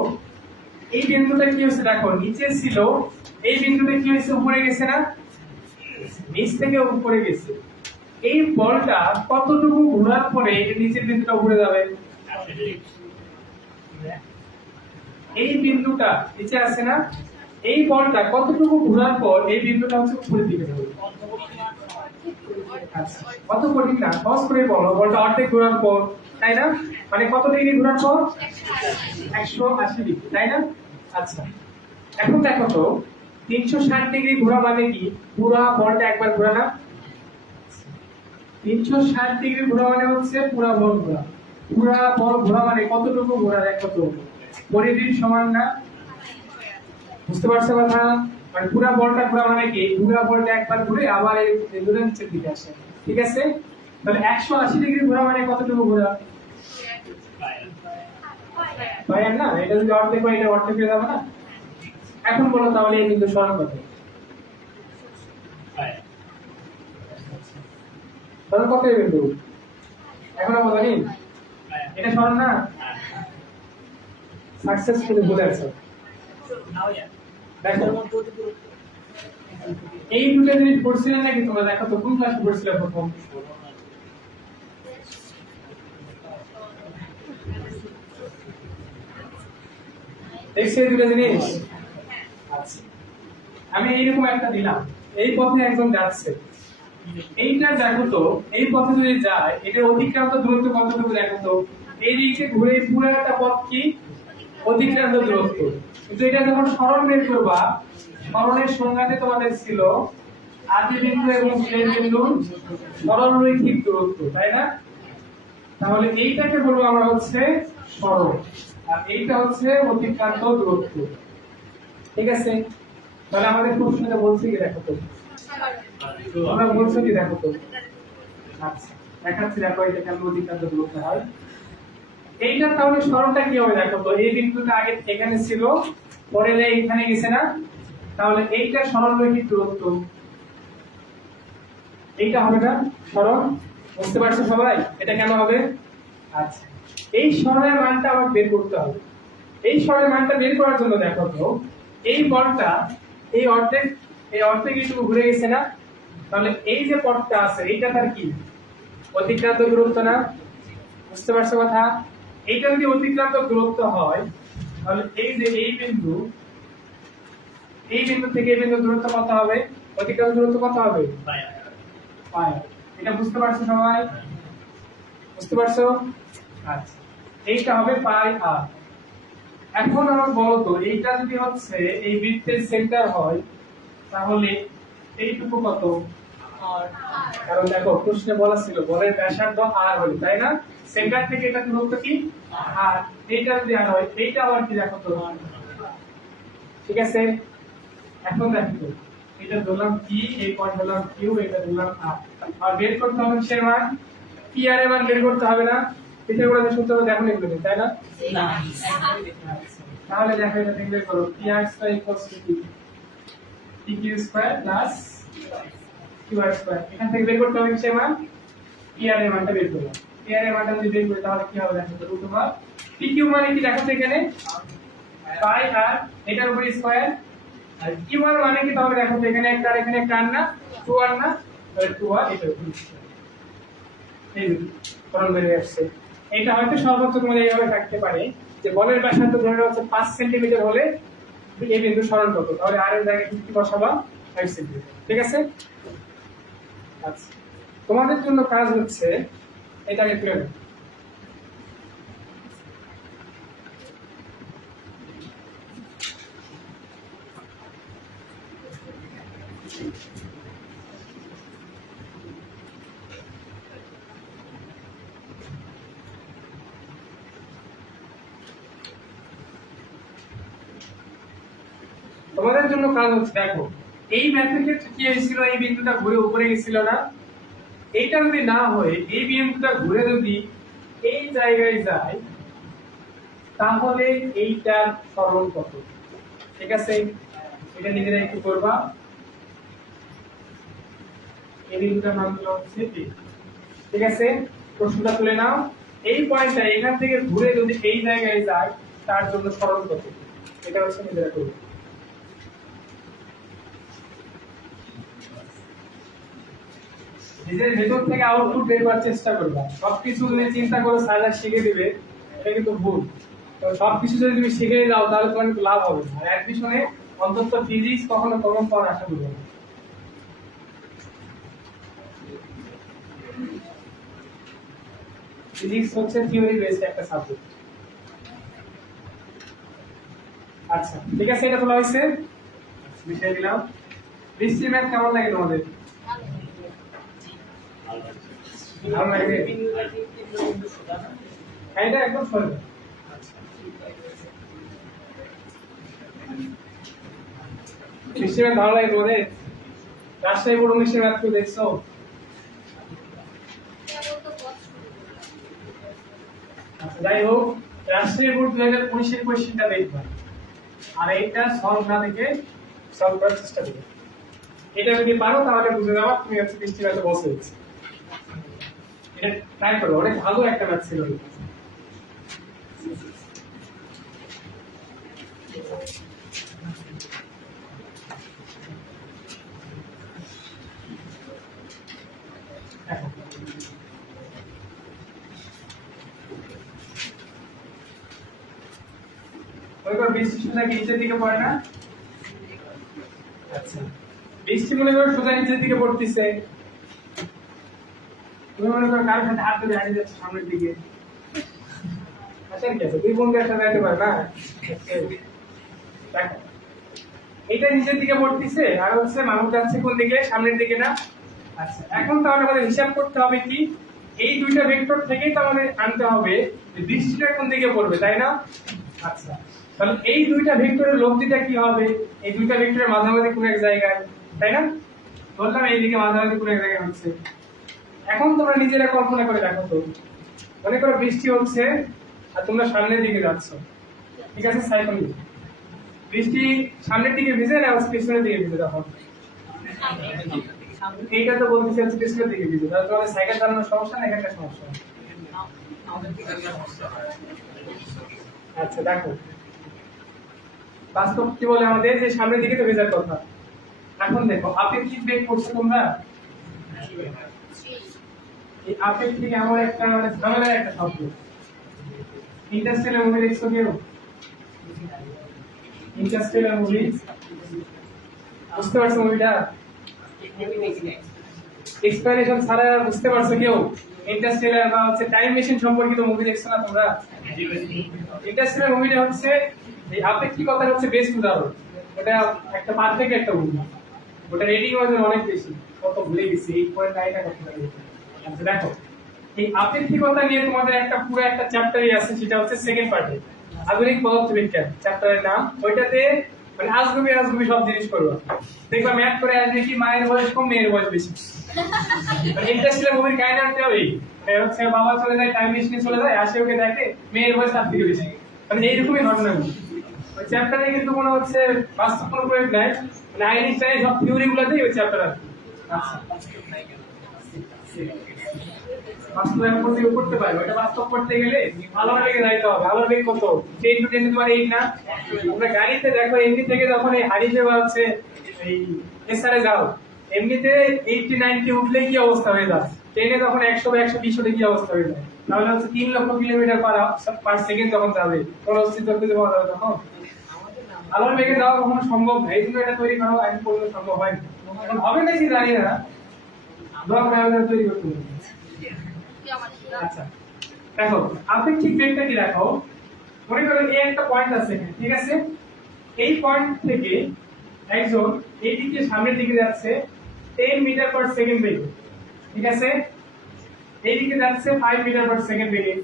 এই বিন্দুটা কি হয়েছে, দেখো নিচে ছিল, এই বিন্দুটা কি হয়েছে, উপরে গেছে না, নিচ থেকে উপরে গেছে। এই বলটা কতটুকু ঘোরার পরে এই নিচের বিন্দুটা উপরে যাবে? এই বিন্দুটা নিচে আছে না, এই বলটা কতটুকু ঘোরার পর এই বিন্দুটা হচ্ছে উপরের দিকে যাবে? আচ্ছা, কত কঠিন না, সহজ করে বলো, বলটা অর্ধেক ঘোরার পর, তাই না? মানে কত ডিগ্রি ঘোরার পর? 180 ডিগ্রি, তাই না? আচ্ছা এখন দেখো তো 360 ডিগ্রি ঘোরা মানে কি, পুরা বলটা একবার ঘোরা না? 360 ডিগ্রি ঘোরা মানে হচ্ছে পুরা বল ঘোরা। পুরা বল ঘোরা মানে কতটুকু ঘোরা দেখো তো, পরিধির সমান না? বুঝতে পারছো কথা? মানে পুরা বলটা ঘোরা মানে কি, পুরা বলটা একবার ঘুরে আবার এই বিন্দুর নিচের দিকে আসে, ঠিক আছে? তাহলে 180 ডিগ্রি ঘোরা মানে কতটুকু ঘোরা? ভাই না, এটা যদি অর্ধেক হয় এটা অর্ধেক হয়ে যাবে না? এখন বলো তাহলে এই বিন্দু সরণ কত? সরণ কত এই বিন্দু? এখনো বলেনি? এটা সরণ না? সাকসেসফুলি বলে আছো। নাও ইয়া দেখো এর মধ্যে অতি দূরত্ব এই দুটো জিনিস পড়ছিলেন নাকি তোমরা? দেখো তো কোন ক্লাসে পড়ছিলে প্রথম? দেখছো এই দুটো জিনিস? আচ্ছা আমি এইরকম একটা দিলাম, এই পথে একজন যাচ্ছে, এইটা দেখো তো এই পথে যদি যায় এটার অতিক্রান্ত দূরত্ব কতটুকু দেখো তো, এই দিকে ঘুরে পুরো একটা পথ কি অতিক্রান্ত দূরত্ব। কিন্তু এটা যখন সরণ বের করবা, সরণের সংজ্ঞাতে তোমাদের ছিল আদি বিন্দু এবং শেষ বিন্দুর সরল রৈখিক দূরত্ব, তাই না? তাহলে এইটাকে বলবো আমরা হচ্ছে সরণ, আর এইটা হচ্ছে অতিক্রান্ত দূরত্ব, ঠিক আছে? তাহলে আমাদের প্রশ্নটা বলছে কি দেখো তো, আমরা বলছো কি দেখো তো, আচ্ছা দেখাচ্ছি, দেখো এটা কেমন অতিক্রান্ত দূরত্ব হয়। এইটা তাহলে সরণটা কি হবে দেখো তো, এই বিন্দুটা আগে এখানে ছিল, পরে এইখানে গেছে না, তাহলে এইটা সরল রৈখিক দূরত্ব, এইটা হবে না সরণ? বুঝতে পারছো সবাই এটা কেন হবে? আচ্ছা এই সরণের মানটা আমাকে বের করতে হবে। এই সরণের মানটা বের করার জন্য দেখো তো এই বলটা এই অর্ধেক এইটুকু ঘুরে গেছে না, তাহলে এই যে পথটা আছে এইটা তার কি অতিক্রান্ত দূরত্ব না? বুঝতে পারছো কথা? এইটা যদি অতিক্রান্ত দূরত্ব হয় তাহলে এই যে এই বিন্দু থেকে এই বিন্দু দূরত্ব কত হবে? অতিক্রান্ত দূরত্ব কত হবে? পাই। এটা বুঝতে পারছো সবাই? বুঝতে পারছো? আচ্ছা এইটা হবে পাই আর। এখন আমার বলো তো এইটা যদি হচ্ছে এই বৃত্তের সেন্টার হয় তাহলে এইটুকু কত? আর কারণ দেখো প্রশ্নে বলা ছিল বলের ব্যাসার্ধ আর হলো, তাই না? সেন্টার থেকে এটা দূরত্ব কি আর, এইটা যদি আর হয় এইটা আবার কি দেখো তো, ঠিক আছে? এখন দেখো এটা ধরলাম কি, এই পয়েন্ট ধরলাম কিউ, এটা ধরলাম আর, আর বের করতে হবে কিসের মান? পি আর এর মান বের করতে হবে না? এটা করে সূত্র দেখো এগুলো তাই না? না তাহলে দেখো এটা থেকে বের করো P R square equals to কি, P Q square plus Q R square. এখান থেকে বের করতে হবে কিসের মান? পি আর এর মানটা বের করলাম। পি আর এর মানটা যদি বের করি তাহলে কি হবে দেখো তো, রুট ওভার পি কিউ মানে কি দেখো তো এখানে পাই আর এটার উপর স্কয়ার, আর কিউ আর মানে কি তাহলে দেখো তো এখানে একটা আর এখানে একটা আর না, 2 আর না, তাহলে 2 আর এটা উপর স্কয়ার। এই ফর্ম বেরিয়ে আসছে। এটা হয়তো সর্বোচ্চ তোমাদের এইভাবে থাকতে পারে যে বলের ব্যাসার্ধ ধরে নেওয়া হচ্ছে 5 সেন্টিমিটার হলে এই বিন্দু সরণ কত, তাহলে আর এর জায়গায় কি বসাবা 5 সেন্টিমিটার, ঠিক আছে? আচ্ছা তোমাদের জন্য কাজ হচ্ছে এটাকে তুলে নাও। তোমাদের জন্য কাজ হচ্ছে দেখো এই ম্যাথের ক্ষেত্রে কি হয়েছিল, এই বিন্দুটা ঘুরে উপরে গেছিল না, এইটা যদি না হয় এই বিন্দুটা ঘুরে যদি এই জায়গায় যায় তাহলে এইটার সরণ কত, ঠিক আছে? এটা নিজেরা একটু করবা। এই বিন্দুটার নাম হলো হচ্ছে P, ঠিক আছে? প্রশ্নটা তুলে নাও। এই পয়েন্টটা এখান থেকে ঘুরে যদি এই জায়গায় যায় তার জন্য সরল কত, এটা হচ্ছে নিজেরা করবে। নিজের ভেতর থেকে আউটপুট বের করার চেষ্টা করবা। সবকিছু যদি চিন্তা করে স্যার শিখে দিবে, এটা কিন্তু ভুল। তো সবকিছু যদি তুমি শিখে যাও তাহলে তোমার কিন্তু লাভ হবে না। আর অ্যাডমিশনে অন্তত ফিজিক্স কখনো কমন পাওয়ার আশা করবে না। ফিজিক্স হচ্ছে থিওরি বেসড একটা সাবজেক্ট। আচ্ছা ঠিক আছে, এটা বলা হয়েছে, বিষয় দিলাম। বৃষ্টির ম্যাথ কেমন লাগে তোমাদের? ভালো লাগে? হ্যাঁ, এটা একদম সহজ। বৃষ্টির ম্যাথ ভালো লাগে তোমাদের? রাজশাহী বোর্ড বৃষ্টির ম্যাথ কেউ দেখছো? আচ্ছা, যাই হোক, রাজশাহী বোর্ড 2019 এর কোশ্চেনটা দেখবা আর এইটা সলভ না দেখে সলভ করার চেষ্টা করবে। এটা যদি পারো তাহলে বুঝে যাবা তুমি হচ্ছে বৃষ্টির ম্যাথে বসে গেছো। এটা ট্রাই করো, অনেক ভালো একটা ম্যাথ ছিল। বৃষ্টি সোজা নিচের দিকে পড়ে না? আচ্ছা, বৃষ্টি মনে করো সোজা নিচের দিকে পড়তেছে, তুমি মনে করো কারোর সাথে হাত ধরে হাঁটিয়ে যাচ্ছে সামনের দিকে। আচ্ছা ঠিক আছে, দুই বোনকে একসাথে যাইতে পারে না? দেখো, এইটা নিচের দিকে পড়তেছে আর হচ্ছে মানুষ যাচ্ছে কোন দিকে? সামনের দিকে না? আচ্ছা, এখন তাহলে আমাদের হিসাব করতে হবে কি, এই দুইটা ভেক্টর থেকেই তো আমাদের আনতে হবে যে বৃষ্টিটা কোন দিকে পড়বে, তাই না? আচ্ছা, তাহলে এই দুইটা ভেক্টরের লব্ধিটা কি হবে? এই দুইটা ভেক্টরের মাঝামাঝি কোন এক জায়গায়, তাই না? বললাম এইদিকে মাঝামাঝি কোন এক জায়গায় হচ্ছে। এখন তোমরা নিজেরা কল্পনা করে দেখো তো, মনে করো বৃষ্টি হচ্ছে আর তোমরা সামনের দিকে যাচ্ছ, ঠিক আছে? সাইকেল বৃষ্টি সামনের দিকে ভিজে না পিছনের দিকে ভিজে? তখন এইটা তো বলতে চাচ্ছি পিছনের দিকে ভিজে, তাহলে তোমাদের সাইকেল চালানোর সমস্যা না এখানকার সমস্যা? আচ্ছা দেখো, বাস্তব কি বলে আমাদের যে সামনের দিকে তো ভেজার কথা। এখন দেখো আপেক্ষিক বেগ করছো তোমরা, এই আপেক্ষিক এমন একটা মানে ঝামেলার একটা শব্দ। ইন্টারস্টেলার মুভি দেখছো কেউ? ইন্টারস্টেলার মুভি বুঝতে পারছো মুভিটা? এক্সপ্লেনেশন ছাড়া বুঝতে পারছো কেউ? ইন্টারস্টেলার বা হচ্ছে টাইম মেশিন সম্পর্কিত মুভি দেখছো না তোমরা? ইন্টারস্টেলার মুভিটা হচ্ছে এই আপেক্ষিকতার হচ্ছে বেস্ট উদাহরণ। ওটা একটা পারফেক্ট একটা মুভি, ওটা রেটিং ওয়াজ অনেক বেশি, কত ভুলে গেছি 8.9 কত লাগে। আচ্ছা দেখো, এই আপেক্ষিকতা নিয়ে তোমাদের একটা পুরো একটা চ্যাপ্টারই আছে, সেটা হচ্ছে সেকেন্ড পার্টে, আধুনিক পদার্থবিজ্ঞান চ্যাপ্টারের নাম। ওইটাতে মানে আজগুবি সব জিনিস করবা, দেখবা ম্যাথ করে আসবে কি মায়ের বয়স কম মেয়ের বয়স বেশি। মানে ইন্টারস্টেলার মুভির কাহিনীটা ওই হচ্ছে বাবা চলে যায় টাইম মেশিনে চলে যায়, আসে ওকে দেখে মেয়ের বয়স তার থেকে বেশি, মানে এইরকমই ঘটনা। ওই চ্যাপ্টারে কিন্তু কোনো হচ্ছে বাস্তব কোনো প্রয়োগ নাই, মানে আইনস্টাইনের সব থিওরি গুলোতেই ওই চ্যাপ্টার আছে। আচ্ছা, বাস্তব করতে পারবে, ওটা বাস্তব করতে গেলে আলোর বেগে যাইতে হবে। আলোর বেগ কত? 10 to 10 তোমার 8 না? আমরা গাড়িতে দেখো এমনি থেকে যখন এই হারিয়ে বা হচ্ছে এই এসআরে যাও, এমনিতে 80 90 উঠলে কি অবস্থা হয়ে যায়, ট্রেনে যখন 100 বা 120 উঠে কি অবস্থা হয়ে যায়? তাহলে হচ্ছে 3 লক্ষ কিলোমিটার পার সেকেন্ড যখন যাবে, কোন অস্তিত্ব খুঁজে পাওয়া যাবে তখন? আলোর বেগে যাওয়া কখনো সম্ভব না, এই জন্য এটা তৈরি করা আইন পর্যন্ত সম্ভব হয়। এখন হবে নাকি জানি না, দোয়া করে আমাদের তৈরি করতে হবে। আচ্ছা দেখো, আপেক্ষিক বেগটা কি দেখো, মনে করো এই একটা পয়েন্ট আছে, ঠিক আছে? এই পয়েন্ট থেকে একজন এই দিকে সামনের দিকে যাচ্ছে 10 মিটার পার সেকেন্ড বেগে, ঠিক আছে? এই দিকে যাচ্ছে 5 মিটার পার সেকেন্ড বেগে।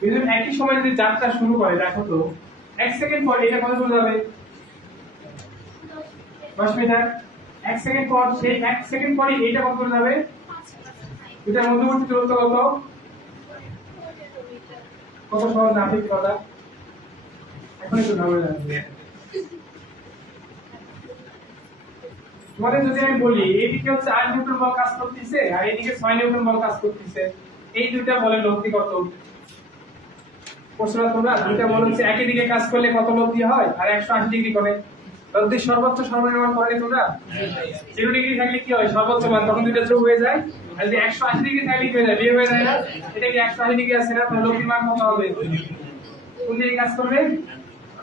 যদি একই সময় যদি যাত্রা শুরু করে, দেখো তো 1 সেকেন্ড পর এটা কত দূর যাবে? 10 মিটার। 1 সেকেন্ড পর সেই 1 সেকেন্ড পরে এটা কত দূর যাবে? এটার মধ্যবর্তী দূরত্ব কত? কত সহজ না ঠিক কথা, এখন একটু ভালো লাগবে। তোমাদের যদি আমি বলি এদিকে হচ্ছে 8 নিউটন বল কাজ করতেছে আর এদিকে 6 নিউটন বল কাজ করতেছে, এই দুইটা বলের লব্ধি কত? প্রশ্নটা তোমরা দুইটা বল হচ্ছে একই দিকে কাজ করলে কত লব্ধি হয় আর 180 ডিগ্রি করে লব্ধি সর্বোচ্চ সর্বনিম্ন মান করে তোমরা 0 ডিগ্রি থাকলে কি হয় সর্বোচ্চ মান তখন দুইটা যোগ হয়ে যায় আর যদি 180 ডিগ্রি থাকলে কি হয়ে যায় বিয়োগ হয়ে যায় না এটা কি 180 ডিগ্রি আছে না তাহলে লব্ধির মান কত হবে কোন দিকে কাজ করবে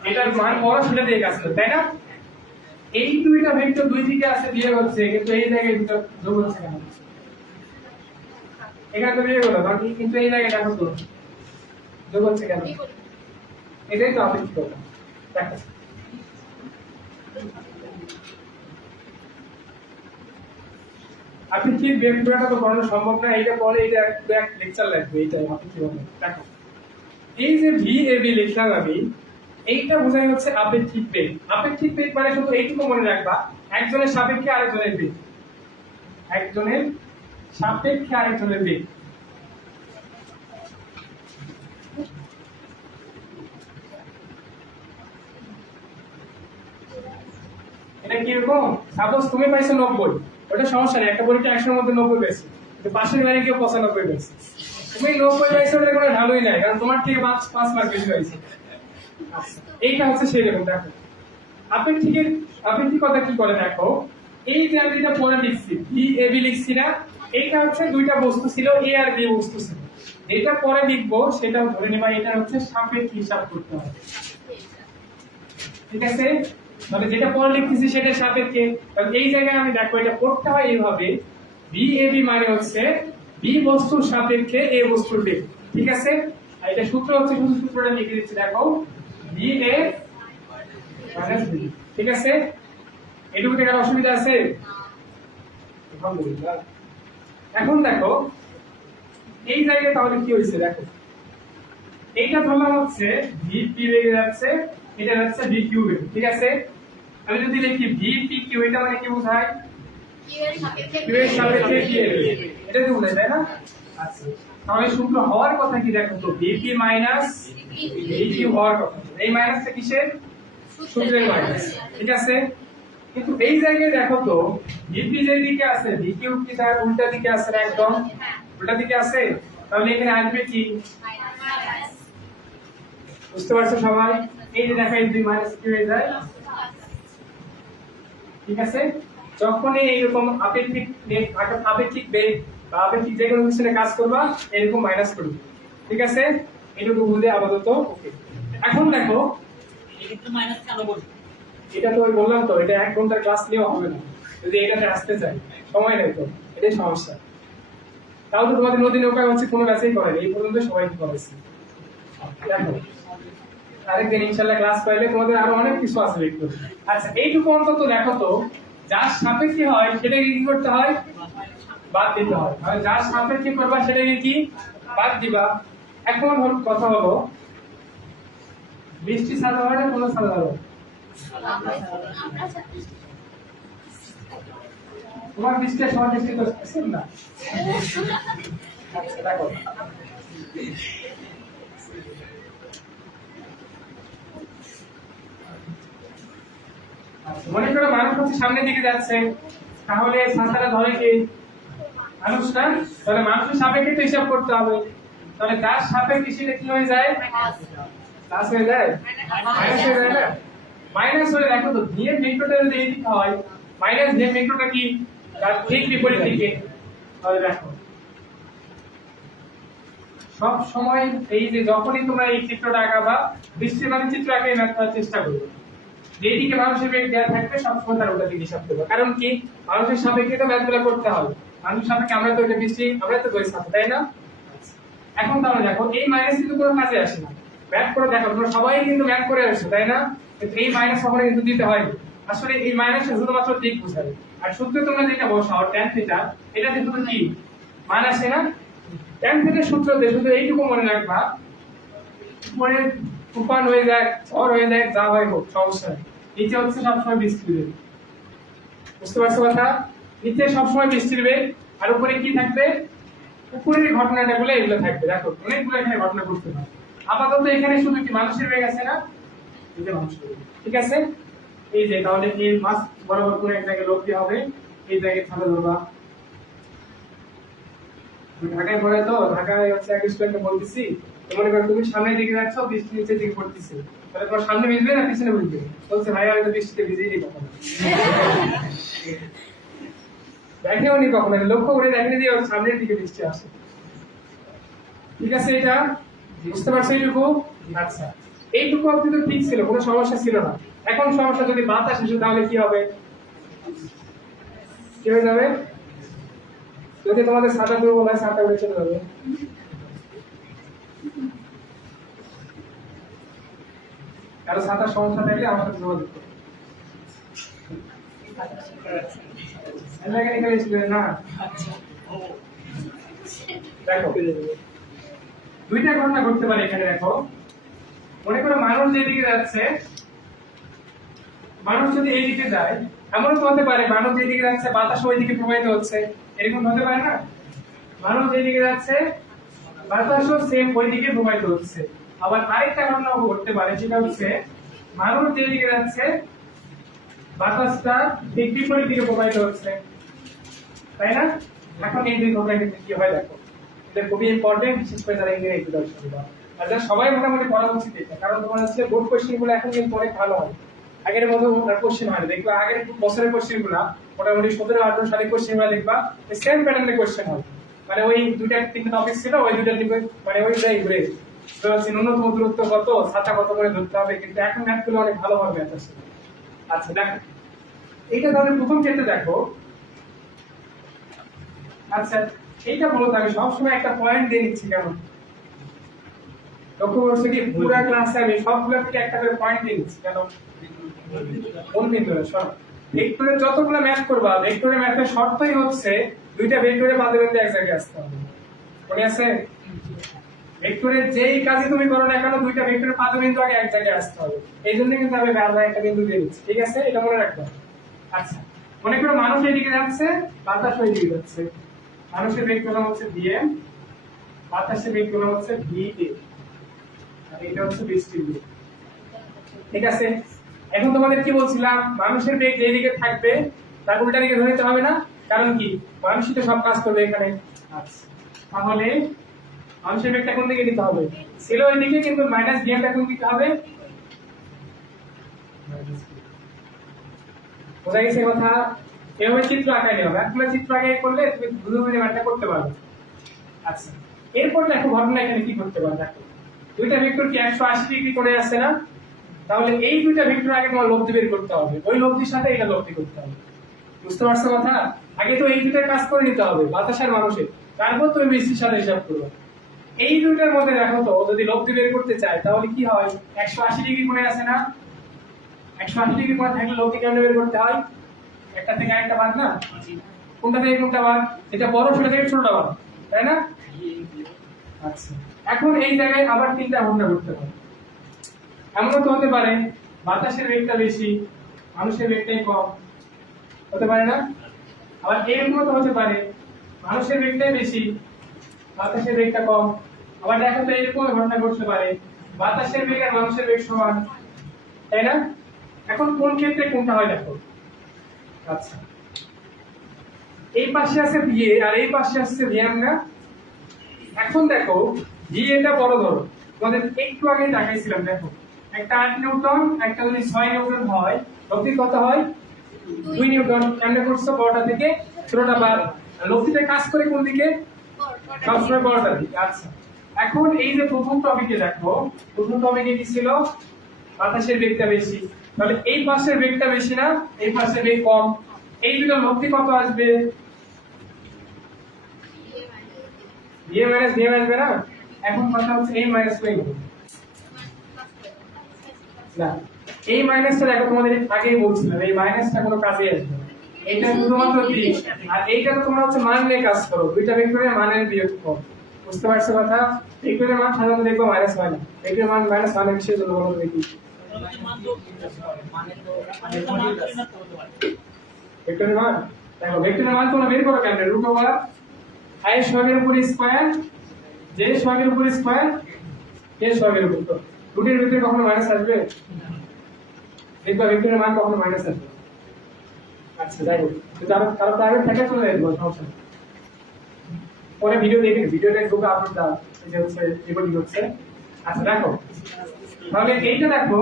এটার মান বড় সেটা দিয়ে কাজ করবে তাই না এই দুইটা ভেক্টর দুই দিকে আছে বিয়োগ হচ্ছে কিন্তু এই জায়গায় দুটো যোগ হচ্ছে কেন এখানে তো বিয়োগ হলো বাকি কিন্তু এই জায়গায় দেখো তো যোগ হচ্ছে কেন এটাই তো আপেক্ষিকতা দেখো আপেক্ষিক ভেক্টরটা তো বানানো সম্ভব না এটা পরে এটা এক লেকচার লাগবে এইটাই আপেক্ষিকতা দেখো এই যে ভি এ বি লিখলাম আমি এইটা বোঝায় হচ্ছে আপেক্ষিক বেগ আপেক্ষিক বেগ মানে শুধু এইটুকু মনে রাখবা একজনের সাপেক্ষে আরেকজনের বেগ একজনের সাপেক্ষে আরেকজনের বেগ এটা কি রকম সাপোজ তুমি পাইছো 90 ওটা সমস্যা নেই একটা পরীক্ষা 100 এর মধ্যে 90 পেয়েছে কিন্তু পাশের গাড়ি কেউ 95 পেয়েছে তুমি 90 পাইছো ওটা কোনো ভালোই নাই কারণ তোমার থেকে 5 মার্ক বেশি পাইছে এইটা হচ্ছে সেই রকম দেখো আপেক্ষিকতা কি করে দেখো এই যে আমি এটা পরে লিখছি বি এ বি লিখছি না এইটা হচ্ছে দুইটা বস্তু ছিল এ আর বি বস্তু ছিল এটা পরে লিখবো সেটাও ধরে নেবা এটা হচ্ছে সাপেক্ষ হিসাব করতে হবে ঠিক আছে মানে যেটা পরে লিখতেছি সেটা সাপেক্ষে তাহলে এই জায়গায় আমি দেখো এটা পড়তে হয় এইভাবে বি এ বি মানে হচ্ছে বি বস্তুর সাপেক্ষে এ বস্তুর বেগ ঠিক আছে আর এটা সূত্র হচ্ছে শুধু সূত্রটা লিখে দিচ্ছি দেখো বি এ মাইনাস বি ঠিক আছে এটুকু থেকে অসুবিধা আছে আলহামদুলিল্লাহ এখন দেখো এই জায়গায় তাহলে কি হয়েছে দেখো এইটা ধরলাম হচ্ছে ভি পি লেগে যাচ্ছে এটা হচ্ছে ভি কিউ ঠিক আছে আমি যদি লিখি ভি পি কিউ এটা মানে কি বোঝায় কিউ এর সাপেক্ষে কি এর এটা তো বোঝায় তাই না আচ্ছা তাহলে সূত্র হওয়ার কথা কি দেখো তো V P minus V Q হওয়ার কথা এই মাইনাসটা কিসের সূত্রের মাইনাস ঠিক আছে কিন্তু এই জায়গায় দেখো তো ভিপি যে দিকে আছে ভিকিউ কি তার উল্টা দিকে আছে না একদম উল্টা দিকে আছে তাহলে এখানে আসবে কি বুঝতে পারছো সবাই এই যে দেখো এই দুই মাইনাস কি হয়ে যায় ঠিক আছে যখনই এইরকম আপেক্ষিক বেগ বা আপেক্ষিক যে কোনো কিছু কাজ করবা এরকম মাইনাস করবে ঠিক আছে এটুকু বুঝলে আপাতত ওকে এখন দেখো এটা মাইনাস কেন বলবো এটা তো ওই বললাম তো এটা 1 ঘন্টার ক্লাস নিয়েও হবে না যদি এটাতে আসতে চাই সময় নেই তো এটাই সমস্যা তাও তো তোমাদের নদী নৌকা হচ্ছে কোনো ব্যাচেই করেনি এই পর্যন্ত সবাইকে করাইছি দেখো আরেকদিন ইনশাআল্লাহ ক্লাস পাইলে তোমাদের আরো অনেক কিছু আছে দেখতে আচ্ছা এইটুকু অন্তত দেখো তো যার সাপেক্ষে হয় সেটাকে কি করতে হয় বাদ দিতে হয় আর যার সাপেক্ষে করবা সেটাকে কি বাদ দিবা এখন কথা হলো বৃষ্টি ছাড়া হয় না কোনো ছাড়া হয় তোমার দৃষ্টি সবার দৃষ্টি তো সেম না আচ্ছা দেখো মনে করো মানুষ হচ্ছে সামনের দিকে যাচ্ছে তাহলে ছাতাটা ধরে কি মানুষ না তাহলে মানুষের সাপেক্ষে তো হিসাব করতে হবে তাহলে যার সাপেক্ষে সেটা কি হয়ে যায় প্লাস হয়ে যায় মাইনাস হয়ে যায় না মাইনাস হয়ে দেখো তো ভি এর ভেক্টরটা যদি এই দিকে হয় মাইনাস ভি এর ভেক্টরটা কি তার ঠিক বিপরীত দিকে তাহলে দেখো সব সময় এই যে যখনই তোমরা এই চিত্রটা আঁকাবা বৃষ্টির মানে চিত্র আঁকে আঁকার চেষ্টা করবে যেদিকে মানুষের বেগ দেওয়া থাকবে সবসময় তার ওটা দিকে হিসাব করবে কারণ কি মানুষের সাপেক্ষে তো ম্যাথগুলো করতে হবে মানুষের সাপেক্ষে আমরা তো এটা বৃষ্টি আমরা তো বই সাথে তাই না এখন তাহলে দেখো এই মাইনাস কিন্তু কোনো কাজে আসে না ম্যাথ করে দেখো তোমরা সবাই কিন্তু ম্যাথ করে আসছো তাই না কিন্তু এই মাইনাস কখনো কিন্তু দিতে হয় আসলে এই মাইনাসটা শুধুমাত্র দিক বোঝায় আর সূত্রে তোমরা যেটা বসাও tan থিটা এটাতে শুধু কি মান আসে না tan থিটার সূত্রতে শুধু এইটুকু মনে রাখবা পরে তুফান হয়ে যায় ঝড় হয়ে যায় যা হয় হোক সমস্যা নেই নিচে হচ্ছে সবসময় বৃষ্টির বেগ বুঝতে পারছো কথা নিচে সবসময় বৃষ্টির বেগ আর উপরে কি থাকবে উপরের ঘটনাটা গুলো এগুলো থাকবে দেখো অনেকগুলো এখানে ঘটনা ঘটতে পারে আপাতত এখানে শুধু কি মানুষের বেগ আছে না এই যে মানুষের বেগ ঠিক আছে এই যে তাহলে এই মাছ বরাবর করে এক জায়গায় লব্ধি হবে এই জায়গায় ছাড়া ধরবা ঢাকায় পড়ে তো ঢাকায় হচ্ছে এক স্টুডেন্টকে বলতেছি তো মনে করো তুমি সামনের দিকে যাচ্ছ বৃষ্টি নিচের দিকে পড়তেছে তাহলে তোমার সামনে ভিজবে না পিছনে ভিজবে বলছে ভাই আমি তো বৃষ্টিতে ভিজেই নি কখনো দেখেও নি কখনো লক্ষ্য করে দেখেনি যে ওর সামনের দিকে বৃষ্টি আসে ঠিক আছে এটা বুঝতে পারছো এইটুকু আচ্ছা এইটুকু অবধি তো ঠিক ছিল কোনো সমস্যা ছিল না এখন সমস্যা যদি বাতাস আসে তাহলে কি হবে কি হয়ে যাবে যদি তোমাদের ছাতা দুর্বল হয় ছাতা উড়ে চলে যাবে কারো ছাতার সমস্যা থাকলে আমার সাথে যোগাযোগ করো মেকানিক্যাল স্টুডেন্ট না দেখো দুইটা ঘটনা ঘটতে পারে এখানে দেখো মনে করো মানুষ যেদিকে যাচ্ছে মানুষ যদি এইদিকে যায় এমনও তো হতে পারে মানুষ যেদিকে যাচ্ছে বাতাস ওইদিকে প্রবাহিত হচ্ছে এরকম হতে পারে না মানুষ যেদিকে যাচ্ছে বাতাসও সেম ওইদিকে প্রবাহিত হচ্ছে আবার আরেকটা ঘটনা ঘটতে পারে সেটা হচ্ছে মানুষ যেদিকে যাচ্ছে বাতাসটা ঠিক বিপরীত দিকে প্রবাহিত হচ্ছে তাই না এখন এই দুই ঘটনা কিন্তু কি হয় দেখো এটা খুবই ইম্পর্টেন্ট বিশেষ করে যারা ইঞ্জিনিয়ারিং দর্শন আর যারা সবাই মোটামুটি পড়া উচিত এটা কারণ তোমার হচ্ছে বোর্ড কোশ্চেন গুলো এখন কিন্তু অনেক ভালো হয় আগের মতো কোশ্চেন হয় দেখবা আগের বছরের কোশ্চেন গুলো মোটামুটি 17-18 সালের কোশ্চেন গুলো দেখবা সেম প্যাটার্নের কোশ্চেন হয় মানে ওই দুইটা তিনটা টপিক ছিল ওই দুইটা দিকে মানে ওইটাই ঘুরে ন্যূনতম দূরত্ব কত ছাতা কত করে ধরতে হবে কিন্তু এখন ম্যাথ গুলো অনেক ভালো হবে ম্যাথ আছে আচ্ছা দেখো এইটা তাহলে প্রথম ক্ষেত্রে দেখো আচ্ছা এইটা বলো আমি সবসময় একটা পয়েন্ট দিয়ে নিচ্ছি কেন লক্ষ্য করছো কি পুরো ক্লাসে আমি সবগুলো থেকে একটা করে পয়েন্ট দিয়ে নিচ্ছি কেন কোন বিন্দুতে সব ভেক্টরের যতগুলো ম্যাথ করবা ভেক্টরের ম্যাথের শর্তই হচ্ছে দুইটা ভেক্টরের পাদবিন্দু এক জায়গায় আসতে হবে মনে আছে ভেক্টরের যেই কাজই তুমি করো না কেন দুইটা ভেক্টরের পাদবিন্দু আগে এক জায়গায় আসতে হবে এই জন্য কিন্তু আমি বারবার একটা বিন্দু দিয়ে দিচ্ছি ঠিক আছে এটা মনে রাখবে আচ্ছা মনে করো মানুষ এইদিকে যাচ্ছে বাতাস ওইদিকে যাচ্ছে মানুষের বেগ কলম হচ্ছে vm বাতাসের বেগ কলম হচ্ছে va আর এটা হচ্ছে বৃষ্টির বেগ ঠিক আছে এখন তোমাদের কি বলছিলাম মানুষের বেগ যেদিকে থাকবে তার উল্টা দিকে ধরে নিতে হবে না কারণ কি মানুষই তো সব কাজ করবে এখানে আচ্ছা তাহলে মানুষের বেগটা কোন দিকে নিতে হবে ছিল ওইদিকে কিন্তু মাইনাস vmটা কোন দিকে হবে বোঝা গেছে কথা এভাবে চিত্র আঁকাই নেবে একগুলো চিত্র আঁকাই করলে তুমি দুধ মিলে ম্যাথটা করতে পারবে আচ্ছা এরপর দেখো ঘটনা এখানে কি করতে পারবে দেখো দুইটা ভেক্টর কি 180 ডিগ্রি করে আসছে না তাহলে এই দুইটা ভেক্টর আগে তোমার লব্ধি বের করতে হবে ওই লব্ধির সাথে এটা লব্ধি করতে হবে বুঝতে পারছো কথা আগে তো এই দুইটার কাজ করে নিতে হবে বাতাসের মানুষের তারপর তুমি বৃষ্টির সাথে হিসাব করবে এই দুইটার মধ্যে দেখো তো যদি লব্ধি বের করতে চায় তাহলে কি হয় 180 ডিগ্রি করে আসে না 180 ডিগ্রি করে থাকলে লব্ধি কেমনে বের করতে হয় একটা থেকে আরেকটা বাদ না কোনটা থেকে কোনটা বাদ এটা বড় সেটা থেকে ছোটটা বাদ তাই না আচ্ছা এখন এই জায়গায় আবার তিনটা ঘটনা ঘটতে পারে এমনও তো হতে পারে বাতাসের বেগটা বেশি মানুষের বেগটাই কম হতে পারে না আবার এরকমও তো হতে পারে মানুষের বেগটাই বেশি বাতাসের বেগটা কম আবার দেখো তো এরকম ঘটনা ঘটতে পারে বাতাসের বেগ আর মানুষের বেগ সমান তাই না এখন কোন ক্ষেত্রে কোনটা হয় দেখো আচ্ছা এই পাশে আছে va আর এই পাশে আছে vm না এখন দেখো va টা বড় ধরো তোমাদের একটু আগে দেখাইছিলাম দেখো একটা 8 নিউটন একটা যদি 6 নিউটন হয় লব্ধি কত হয় 2 নিউটন কেমনে করছো বড়টা থেকে ছোটটা বাদ লব্ধিটা কাজ করে কোন দিকে সবসময় বড়টা দিকে আচ্ছা এখন এই যে প্রথম টপিকে দেখো প্রথম টপিকে কি ছিল বাতাসের বেগটা বেশি তাহলে এই পাশের বেগটা বেশি না এই পাশের বেগ কম এই দুটো লব্ধি কত আসবে a মাইনাস v আসবে না এখন কথা হচ্ছে a মাইনাস b না এই মাইনাসটা দেখো তোমাদের আগেই বলছিলাম এই মাইনাসটা কোনো কাজে আসবে না এটা শুধুমাত্র দিক আর এইটা তো তোমরা হচ্ছে মান নিয়ে কাজ করো দুইটা ভেক্টরের মানের বিয়োগফল বুঝতে পারছো কথা ভেক্টরের মান সাধারণত দেখো মাইনাস হয় না ভেক্টরের মান মাইনাস হয় না কিসের জন্য বলো দেখি ভেক্টরের মান দেখো ভেক্টরের মান তোমরা বের করো কেমনে রুট ওভার i স্কয়ারের উপর স্কয়ার j স্কয়ারের উপর স্কয়ার k স্কয়ারের উপর তো রুটের ভিতরে কখনো মাইনাস আসবে দেখবা ভেক্টরের মান কখনো মাইনাস আসবে আচ্ছা যাই হোক তো কারো আগে থেকে চলে যাবে সমস্যা পরে ভিডিও দেখে ভিডিওটা গ্রুপে আপলোড দাও, এই যে হচ্ছে রেকর্ডিং হচ্ছে। আচ্ছা দেখো, তাহলে এইটা দেখো,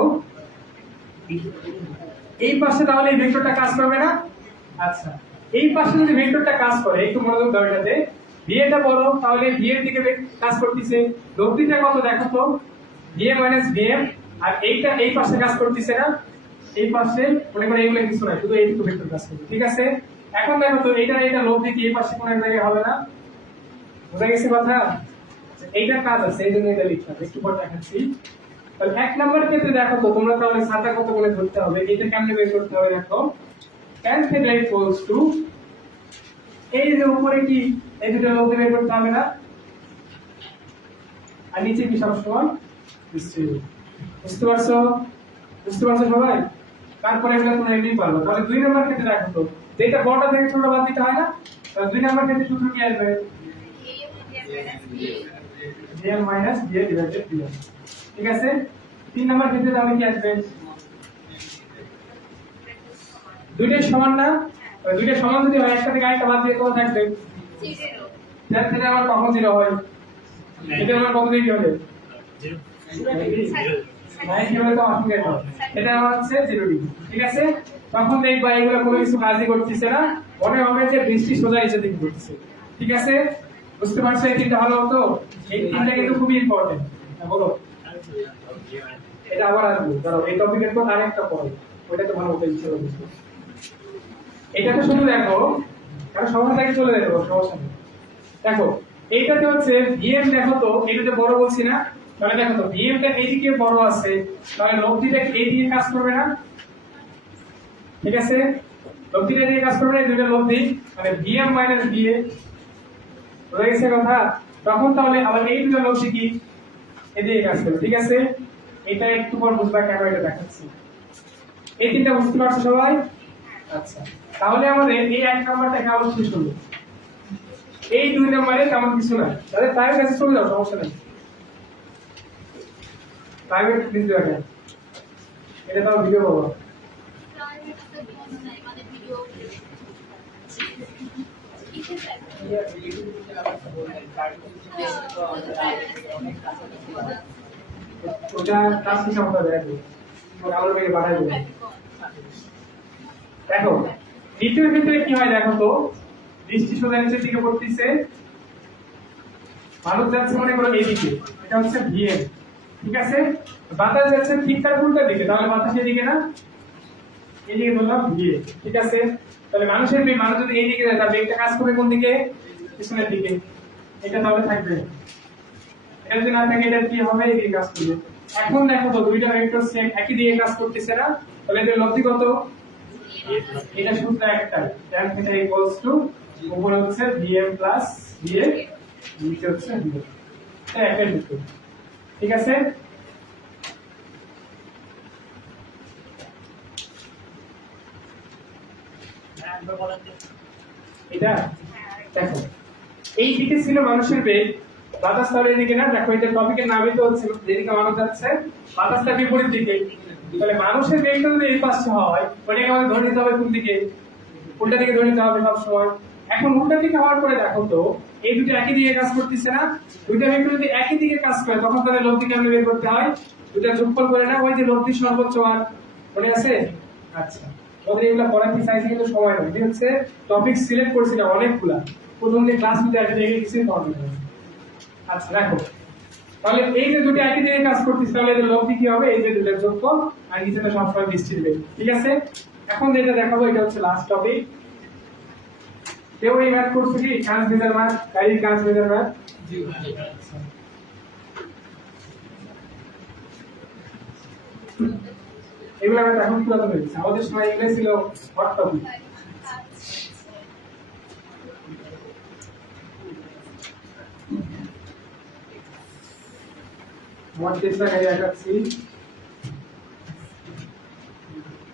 এই পাশে তাহলে এই ভেক্টরটা কাজ করবে না। আচ্ছা, এই পাশে যদি ভেক্টরটা কাজ করে, একটু মনোযোগ দাও এটাতে, ভিএটা বড়, তাহলে ভি এর দিকে কাজ করতেছে, লব্ধিটা কত দেখো তো, ভিএ মাইনাস ভিএম, আর এইটা এই পাশে কাজ করতেছে না, এই পাশে মনে করে এগুলো কিছু নাই, শুধু এইটুকু ভেক্টর কাজ করবে, ঠিক আছে। এখন দেখো তো এটা লব্ধি কি এই পাশে কোনো এক জায়গায় হবে না, বুঝা গেছে কথা। এইটা কাজ আছে, এই জন্য এটা লিখলাম, একটু পর দেখাচ্ছি। তাহলে এক নম্বর ক্ষেত্রে দেখো তো তোমরা তাহলে ছাতা কত করে ধরতে হবে, এটা কেমনে বের করতে হবে দেখো, tan theta equals to, এই যে উপরে কি এই দুটো লব্ধি বের করতে হবে না, আর নিচে কি সব সমান বিস্তৃত, বুঝতে পারছো? বুঝতে পারছো সবাই? তারপরে এগুলো তোমরা এমনি পারবে। তাহলে দুই নম্বর ক্ষেত্রে দেখো তো, যেটা বড়টা থেকে ছোট বাদ দিতে হয় না, তাহলে দুই নম্বর ক্ষেত্রে সূত্র কি আসবে, am minus ba divided bm, ঠিক আছে। তিন নম্বর ক্ষেত্রে তাহলে কি আসবে, দুইটাই সমান না, দুইটা সমান যদি হয় একটা থেকে আরেকটা বাদ দিয়ে কত থাকবে, tan theta আমার কখন 0 হয়, এটা আমার কত ডিগ্রি হবে, 90 হলে তো আসবে এটা, এটা আমার হচ্ছে 0 ডিগ্রি, ঠিক আছে। তখন দেখবা এগুলো কোনো কিছু কাজই করতেছে না, মনে হবে যে বৃষ্টি সোজা নিচে দিকে ঘুরতেছে, ঠিক আছে। বুঝতে পারছো এই তিনটা ভালো হতো, এই তিনটা কিন্তু খুবই ইম্পর্টেন্ট, বলো এটা আবার আসবো, দাঁড়াও এই টপিকের পর আরেকটা পড়ো, ওটা তো ভালো হতো ইনশাআল্লাহ। এটা তো শুধু দেখো, কারণ সময় থেকে চলে যাবে, সমস্যা নেই। দেখো এইটাতে হচ্ছে ভিএম, দেখো তো এটাতে বড় বলছি না, তাহলে দেখো তো ভিএম টা এইদিকে বড় আছে, তাহলে লব্ধিটা এইদিকে কাজ করবে না, ঠিক আছে। লব্ধিটা এদিকে কাজ করবে না, এই দুইটা লব্ধি মানে ভিএম মাইনাস ভিএ, বুঝা গেছে কথা। তখন তাহলে আবার এই দুটো লব্ধি কি এদিকে কাজ করবে, ঠিক আছে। এটা একটু পর বুঝবা কেন এটা দেখাচ্ছি। এই তিনটা বুঝতে পারছো সবাই? আচ্ছা, তাহলে আমাদের এই এক নাম্বারটা কেমন শেষ হলো, এই দুই নম্বরে তেমন কিছু না, তাহলে তার কাছে চলে যাও, সমস্যা নেই, প্রাইভেট কিন্তু দেখেন এটা তাও ভিডিও পাবো, ওটা কাজ কি সমস্যা দেখো, আলো মেরে বাড়াই দেবে। দেখো দ্বিতীয় ক্ষেত্রে কি হয় দেখো তো, বৃষ্টি সোজা নিচের দিকে পড়তেছে, মানুষ যাচ্ছে মনে করো এইদিকে, এটা হচ্ছে ভিএম, ঠিক আছে। বাতাস যাচ্ছে ঠিক তার উল্টা দিকে, তাহলে বাতাস এদিকে না, এইদিকে বললাম ভিএ, ঠিক আছে। তাহলে মানুষ যদি এইদিকে যায় তাহলে বেগটা কাজ করবে কোন দিকে, পিছনের দিকে, এটা তাহলে থাকবে, এটা যদি না থাকে এটা কি হবে, এইদিকে কাজ করবে। এখন দেখো তো দুইটা ভেক্টর সেম একই দিকে কাজ করতেছে না, তাহলে এদের লব্ধি কত, এটা সূত্র একটাই, tan theta equals to উপরে হচ্ছে vm plus va, নিচে হচ্ছে v, এটা একটাই সূত্র, ঠিক আছে। এটা দেখো এই দিকে ছিল মানুষের বেগ, বাতাস তাহলে এদিকে না, দেখো এটা টপিকের নামই তো হচ্ছে যেদিকে মানুষ যাচ্ছে বাতাসটা বিপরীত দিকে, তাহলে মানুষের বেগটা যদি এই পাশে হয় ওটাকে আমাদের ধরে নিতে হবে কোন দিকে, উল্টা দিকে ধরে নিতে হবে সব সময়। এখন উল্টা দিকে হওয়ার পরে দেখো তো এই দুটো একই দিকে কাজ করতেছে না, দুইটা ভেক্টর যদি একই দিকে কাজ করে তখন তাদের লব্ধি কেমন বের করতে হয়, দুটো যোগফল করে না, ওই যে লব্ধি সর্বোচ্চ মান, মনে আছে? আচ্ছা, ওদের এগুলো পড়াতে চাইছি কিন্তু সময় নেই, এটা হচ্ছে টপিক সিলেক্ট করছি না অনেকগুলা, প্রথম দিন ক্লাস নিতে আসলে দেখে কিছুই পাওয়া যাবে না। আচ্ছা দেখো, তাহলে এই যে দুটো একই দিকে কাজ করতেছে, তাহলে এদের লব্ধি কি হবে, এই যে দুটো যোগফল আর নিচেটা সবসময় বৃষ্টির বেগ, ঠিক আছে। এখন যেটা দেখাবো এটা হচ্ছে লাস্ট টপিক। কেউ এই ম্যাথ করছে কি, কাজ মেজার ম্যাথ, গাড়ির কাজ মেজার ম্যাথ? জি এগুলো ম্যাথ এখন পুরাতন হয়েছে, আমাদের সময় এগুলো ছিল হট টপিক। আমার চেষ্টা গাড়ি দেখাচ্ছি,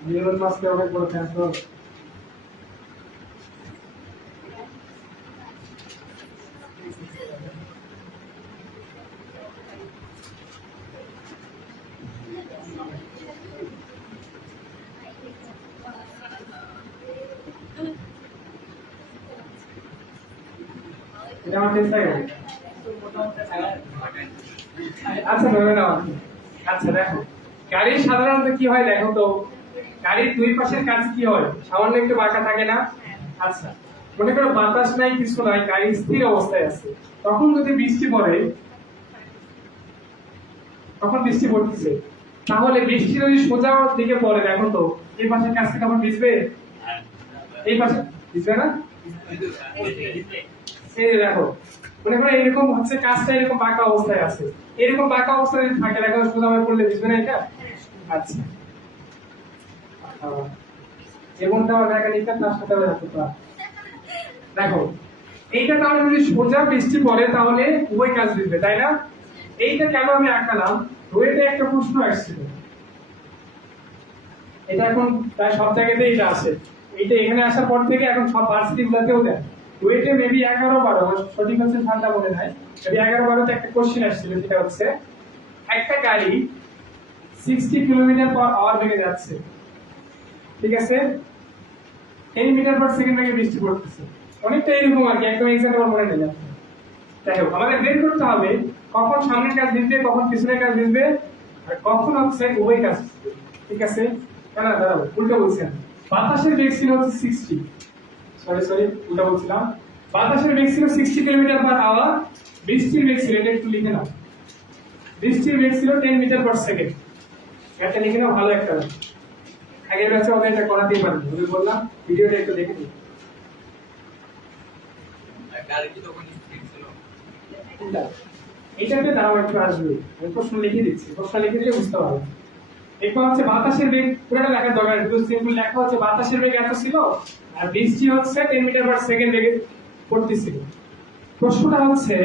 নিউরন মাস্কে অনেক বড় ক্যান্সার। এটা আমার চেষ্টা করি মোটামুটি আচ্ছা ধরে নাও আচ্ছা দেখো গাড়ির সাধারণত কি হয় দেখো তো গাড়ির দুই পাশের কাজ কি হয় সামান্য একটু বাঁকা থাকে না আচ্ছা মনে করো বাতাস নাই কিছু নাই গাড়ি স্থির অবস্থায় আছে তখন যদি বৃষ্টি পড়ে তখন বৃষ্টি পড়তেছে তাহলে বৃষ্টি যদি সোজা দিকে পড়ে দেখো তো এই পাশের কাজটা তখন ভিজবে এই পাশে ভিজবে না এই যে দেখো মনে করো এরকম হচ্ছে কাজটা এরকম বাঁকা অবস্থায় আছে এরকম বাঁকা অবস্থায় যদি থাকে দেখো সোজা ভাবে পড়লে ভিজবে না এটা আচ্ছা যেমনটা আমার মেকানিকটা তার সাথে আমি রাখতে পারি দেখো এইটা তাহলে যদি সোজা বৃষ্টি পড়ে তাহলে উভয় কাজ দিবে তাই না এইটা কেন আমি আঁকালাম রোয়েতে একটা প্রশ্ন আসছিল এটা এখন প্রায় সব জায়গাতেই এটা আসে এইটা এখানে আসার পর থেকে এখন সব ভার্সিটি গুলোতেও দেয় রোয়েতে মেবি 11-12 সঠিক হচ্ছে ঠান্ডা মনে নাই মেবি 11-12 তে একটা কোশ্চেন আসছিল যেটা হচ্ছে একটা গাড়ি 60 কিলোমিটার/আওয়ার বেগে যাচ্ছে ঠিক আছে 10 মিটার/সেকেন্ড বেগে বৃষ্টি পড়তেছে অনেকটা এরকম আর কি একদম এক্সাক্ট আমার মনে নেই যাই হোক আমাদের বের করতে হবে কখন সামনের কাজ ভিজবে কখন পিছনের কাজ ভিজবে আর কখন হচ্ছে উভয় কাজ ভিজবে ঠিক আছে না দাঁড়াও উল্টো বলছিলাম বাতাসের বেগ ছিল হচ্ছে 60 সরি উল্টো বলছিলাম বাতাসের বেগ ছিল 60 কিলোমিটার/আওয়ার বৃষ্টির বেগ ছিল এটা একটু লিখে নাও বৃষ্টির বেগ ছিল 10 মিটার/সেকেন্ড এটা লিখে নাও ভালো একটা আগের ব্যাচে ওদের এটা করাতেই পারবে আমি বললাম ভিডিওটা একটু দেখে নিন গাড়ি কি তখন স্পিড ছিল এইটাতে দাঁড়াও একটু আসবে আমি প্রশ্ন লিখে দিচ্ছি প্রশ্ন লিখে দিলে বুঝতে পারবে এরপর হচ্ছে বাতাসের বেগ পুরোটা লেখার দরকার নেই শুধু সিম্পল লেখা হচ্ছে বাতাসের বেগ এত ছিল আর বৃষ্টি হচ্ছে 10 মিটার/সেকেন্ড বেগে পড়তেছিল প্রশ্নটা হচ্ছে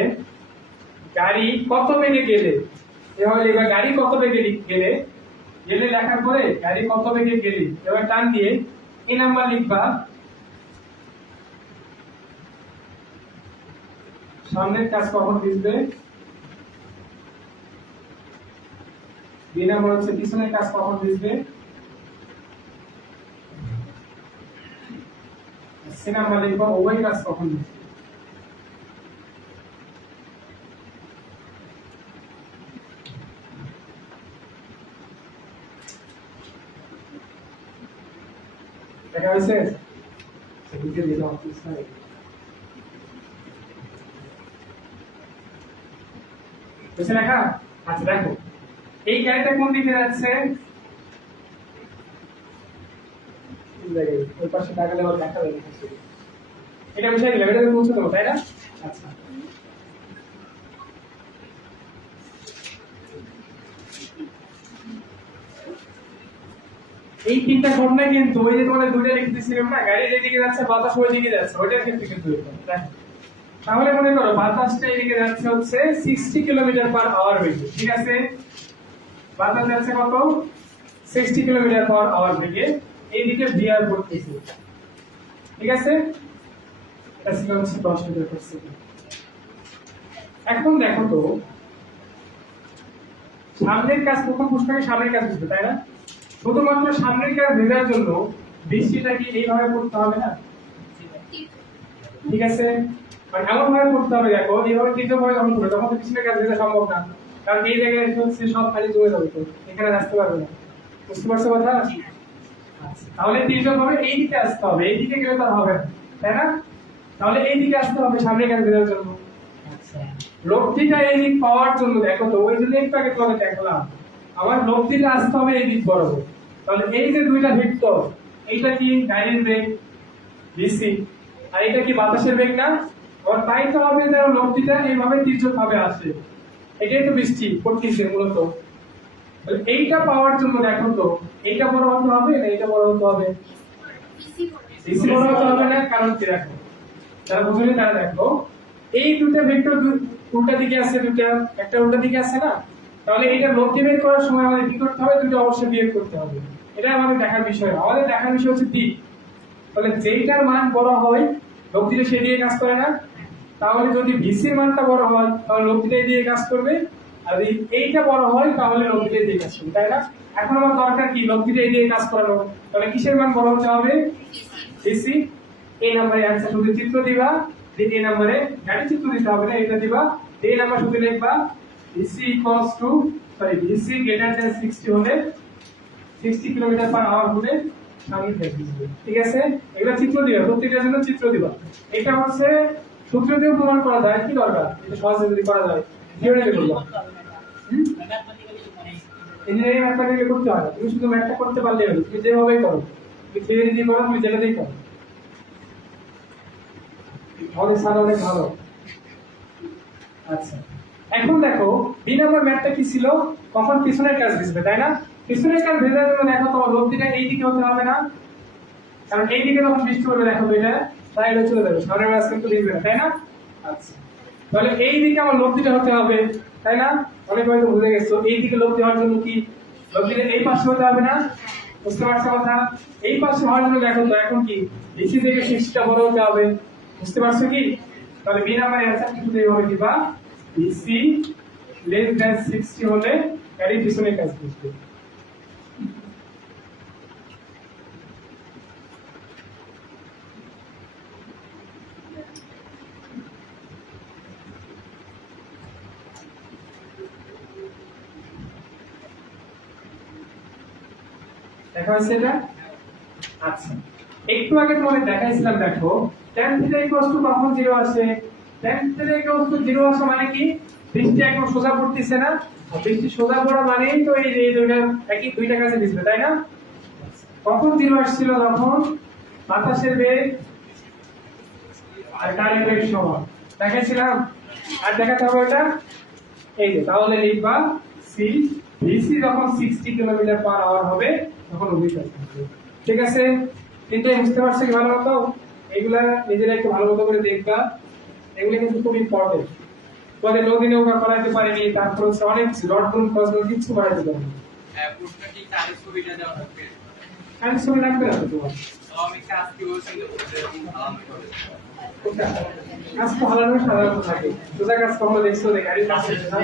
গাড়ি কত বেগে গেলে এভাবে লিখবা গাড়ি কত বেগে গেলে গেলে লেখার পরে গাড়ি কত বেগে গেলে এবার টান দিয়ে এই নাম্বার লিখবা সামনের কাজ কখন ভিজবে দুই নাম্বার হচ্ছে পিছনের কাজ কখন ভিজবে সে নাম্বার লিখবা উভয় কাজ কখন ভিজবে দেখা হয়েছে সেদিকে দিলাম অফিস নাই বুঝে লেখা আচ্ছা দেখো এই গাড়িটা কোন দিকে যাচ্ছে ওই পাশে লাগালে আবার দেখা যাবে এটা বুঝাই দিলাম এটা বুঝতে দেবো তাই না আচ্ছা এই তিনটা ঘটনা কিন্তু ওই যে তোমাদের দুইটা লিখে দিয়েছিলাম না গাড়ি যেদিকে যাচ্ছে বাতাস ওই দিকে যাচ্ছে ওইটার ক্ষেত্রে কিন্তু দেখো তাহলে মনে করো বাতাসটা এদিকে যাচ্ছে হচ্ছে 60 কিলোমিটার/আওয়ার বেগে ঠিক আছে বাতাস যাচ্ছে কত 60 কিলোমিটার/আওয়ার বেগে এইদিকে বিয়ার পড়তেছে ঠিক আছে এটা ছিল হচ্ছে 10 মিটার/সেকেন্ড এখন দেখো তো সামনের কাজ কখন পুষ্পকে সামনের কাজ বুঝবে তাই না শুধুমাত্র সামনের কাজ ভেজার জন্য বৃষ্টিটা কি এইভাবে করতে হবে না ঠিক আছে আর এমন ভাবে করতে হবে দেখো এইভাবে তৃতীয় ভাবে যখন করবে তখন তো পিছনের কাজ ভেজা সম্ভব না কারণ এই জায়গায় হচ্ছে সব খালি জমে যাবে তো এখানে আসতে পারবে না বুঝতে পারছো কথা তাহলে তৃতীয় ভাবে এই দিকে আসতে হবে এই দিকে গেলে তো হবে না তাই না তাহলে এই দিকে আসতে হবে সামনের কাজ ভেজার জন্য আচ্ছা লব্ধিটা এই দিক পাওয়ার জন্য দেখো তো ওই জন্য একটু আগে তোমাকে দেখলাম আমার লব্ধিটা আসতে হবে এই দিক বরাবর তাহলে এই যে দুইটা ভেক্টর এইটা কি গাড়ির বেগ ভিসি আর এটা কি বাতাসের বেগ না আর তাই তো হবে যে লব্ধিটা এইভাবে তির্যক ভাবে আসে এটাই তো বৃষ্টি পড়তেছে মূলত এইটা পাওয়ার জন্য দেখো তো এইটা বড় হতে হবে না এইটা বড় হতে হবে ভিসি বড় হতে হবে না কারণ কি দেখো যারা বুঝলে তারা দেখো এই দুটো ভেক্টর উল্টা দিকে আছে দুটো একটা উল্টা দিকে আছে না তাহলে এটা লব্ধি বের করার সময় আমাদের কি করতে হবে দুটো অবশ্যই বিয়োগ করতে হবে এটা আমাদের দেখার বিষয় আমাদের দেখার বিষয় হচ্ছে দিক তাহলে যেইটার মান বড় হয় লব্ধিটা সেই দিয়ে কাজ করে না তাহলে যদি ভিসির মানটা বড় হয় তাহলে লব্ধিটা দিয়ে কাজ করবে আর যদি এইটা বড় হয় তাহলে লব্ধিটা দিয়ে কাজ করবে তাই না এখন আমার দরকার কি লব্ধিটা দিয়ে কাজ করানো তাহলে কিসের মান বড় হতে হবে ভিসি এই নাম্বারে অ্যানসার শুধু চিত্র দিবা দ্বিতীয় নম্বরে গাড়ি চিত্র দিতে হবে না, এটা দিবা। এই নাম্বার শুধু লিখবা VC VC greater than 60 হলে 60 কিলোমিটার/আওয়ার হলে সামনে থাকবে। ঠিক আছে, এগুলা চিত্র দিবা, প্রত্যেকটার জন্য চিত্র দিবা। এটা হচ্ছে সূত্র দিয়ে প্রমাণ করা যায়, কি দরকার, এটা সহজে যদি করা যায় থিওরিতে করবা। ইঞ্জিনিয়ারিং ম্যাথমেটিক্যাল করতে হয় না, তুমি শুধু ম্যাথটা করতে পারলেই হলো, তুমি যেভাবেই করো, তুমি থিওরি দিয়ে করো, তুমি যেটা দিয়ে করো, আমাদের স্যার অনেক ভালো। আচ্ছা, এখন দেখো বি নাম্বার ম্যাথটা কি ছিল, কখন পিছনের কাজ দিবে, তাই না? পিছনের কাজ ভেজার জন্য দেখো তোমার লব্ধিটা এই দিকে হতে হবে না, কারণ এই দিকে যখন বৃষ্টি পড়বে দেখো তো এটা সাইডে চলে যাবে, সামনের মাছ কিন্তু লিখবে না, তাই না? আচ্ছা, তাহলে এই দিকে আমার লব্ধিটা হতে হবে, তাই না? অনেক হয়তো ভুলে গেছো, এই দিকে লব্ধি হওয়ার জন্য কি লব্ধিটা এই পাশে হতে হবে না? বুঝতে পারছো কথা? এই পাশে হওয়ার জন্য দেখো তো এখন কি ডিসি থেকে 60টা বড় হতে হবে, বুঝতে পারছো কি? তাহলে বি নাম্বারের অ্যানসার কিন্তু এইভাবে দিবা, ডিসি লেস দ্যান 60 হলে গাড়ি পিছনে কাজ করবে। দেখা হচ্ছে এটা? আচ্ছা, একটু আগে তোমাদের দেখাইছিলাম, দেখো tan θ কখন 0 আসে, tan θ 0 আসা মানে কি, বৃষ্টি একদম সোজা পড়তেছে না, আর বৃষ্টি সোজা পড়া মানেই তো এই যে দুইটা একই দুইটা কাছে দিবে, তাই না? কখন 0 আসছিল, যখন বাতাসের বেগ আর কারেন্টের সমান, দেখাইছিলাম। আর দেখাতে হবে এটা এই যে, তাহলে লিখবা সি ভিসি যখন 60 কিলোমিটার/আওয়ার হবে তখন অভিযোগ থাকবে। ঠিক আছে, কিন্তু বুঝতে পারছো কি ভালো মতো? এগুলা নিজেরা একটু ভালো মতো করে দেখবা, এগুলো কিন্তু খুব ইম্পর্টেন্ট। তোমাদের নদী নৌকা করাইতে পারেনি, তারপর হচ্ছে অনেক লট গুণ ক্রসগুণ কিছু বাড়াইতে পারেনি। প্রশ্ন কি কারের ছবিটা দেওয়া থাকবে? আমি শুনে রাখবে না তো তোমার তো আমি কাজ কি বলছি আলাদা করে কাজ তো হালানো সাধারণত থাকে, সোজা কাজ কখনো দেখছো না, গাড়ি পাশে না,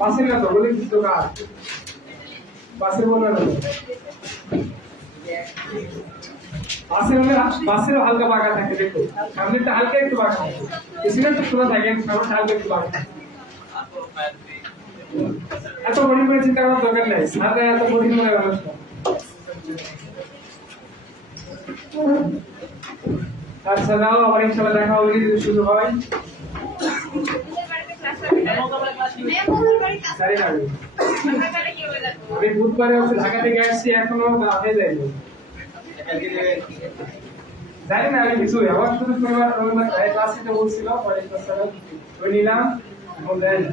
পাশে না তো বলে কিছু কাজ পাশে বলে না, বাসের হালকা বাঁকা থাকে, দেখো সামনেটা হালকা একটু বাঁকা থাকে, পিছনে তো সোজা থাকে, সামনে হালকা একটু বাঁকা থাকে। এত কঠিন করে চিন্তা করার দরকার নেই, সামনে এত কঠিন মনে গেল। আচ্ছা দাও, আমার ইনশাআল্লাহ দেখা হবে যদি শুরু হয়। জানি না আমি বুধবারে হচ্ছে ঢাকা থেকে আসছি, এখনো হয়ে যায়নি, জানি না আমি কিছু, আমার শুধু শনিবার রবিবার ক্লাসে বলছিল ওই নিলাম, এখন দেয় না।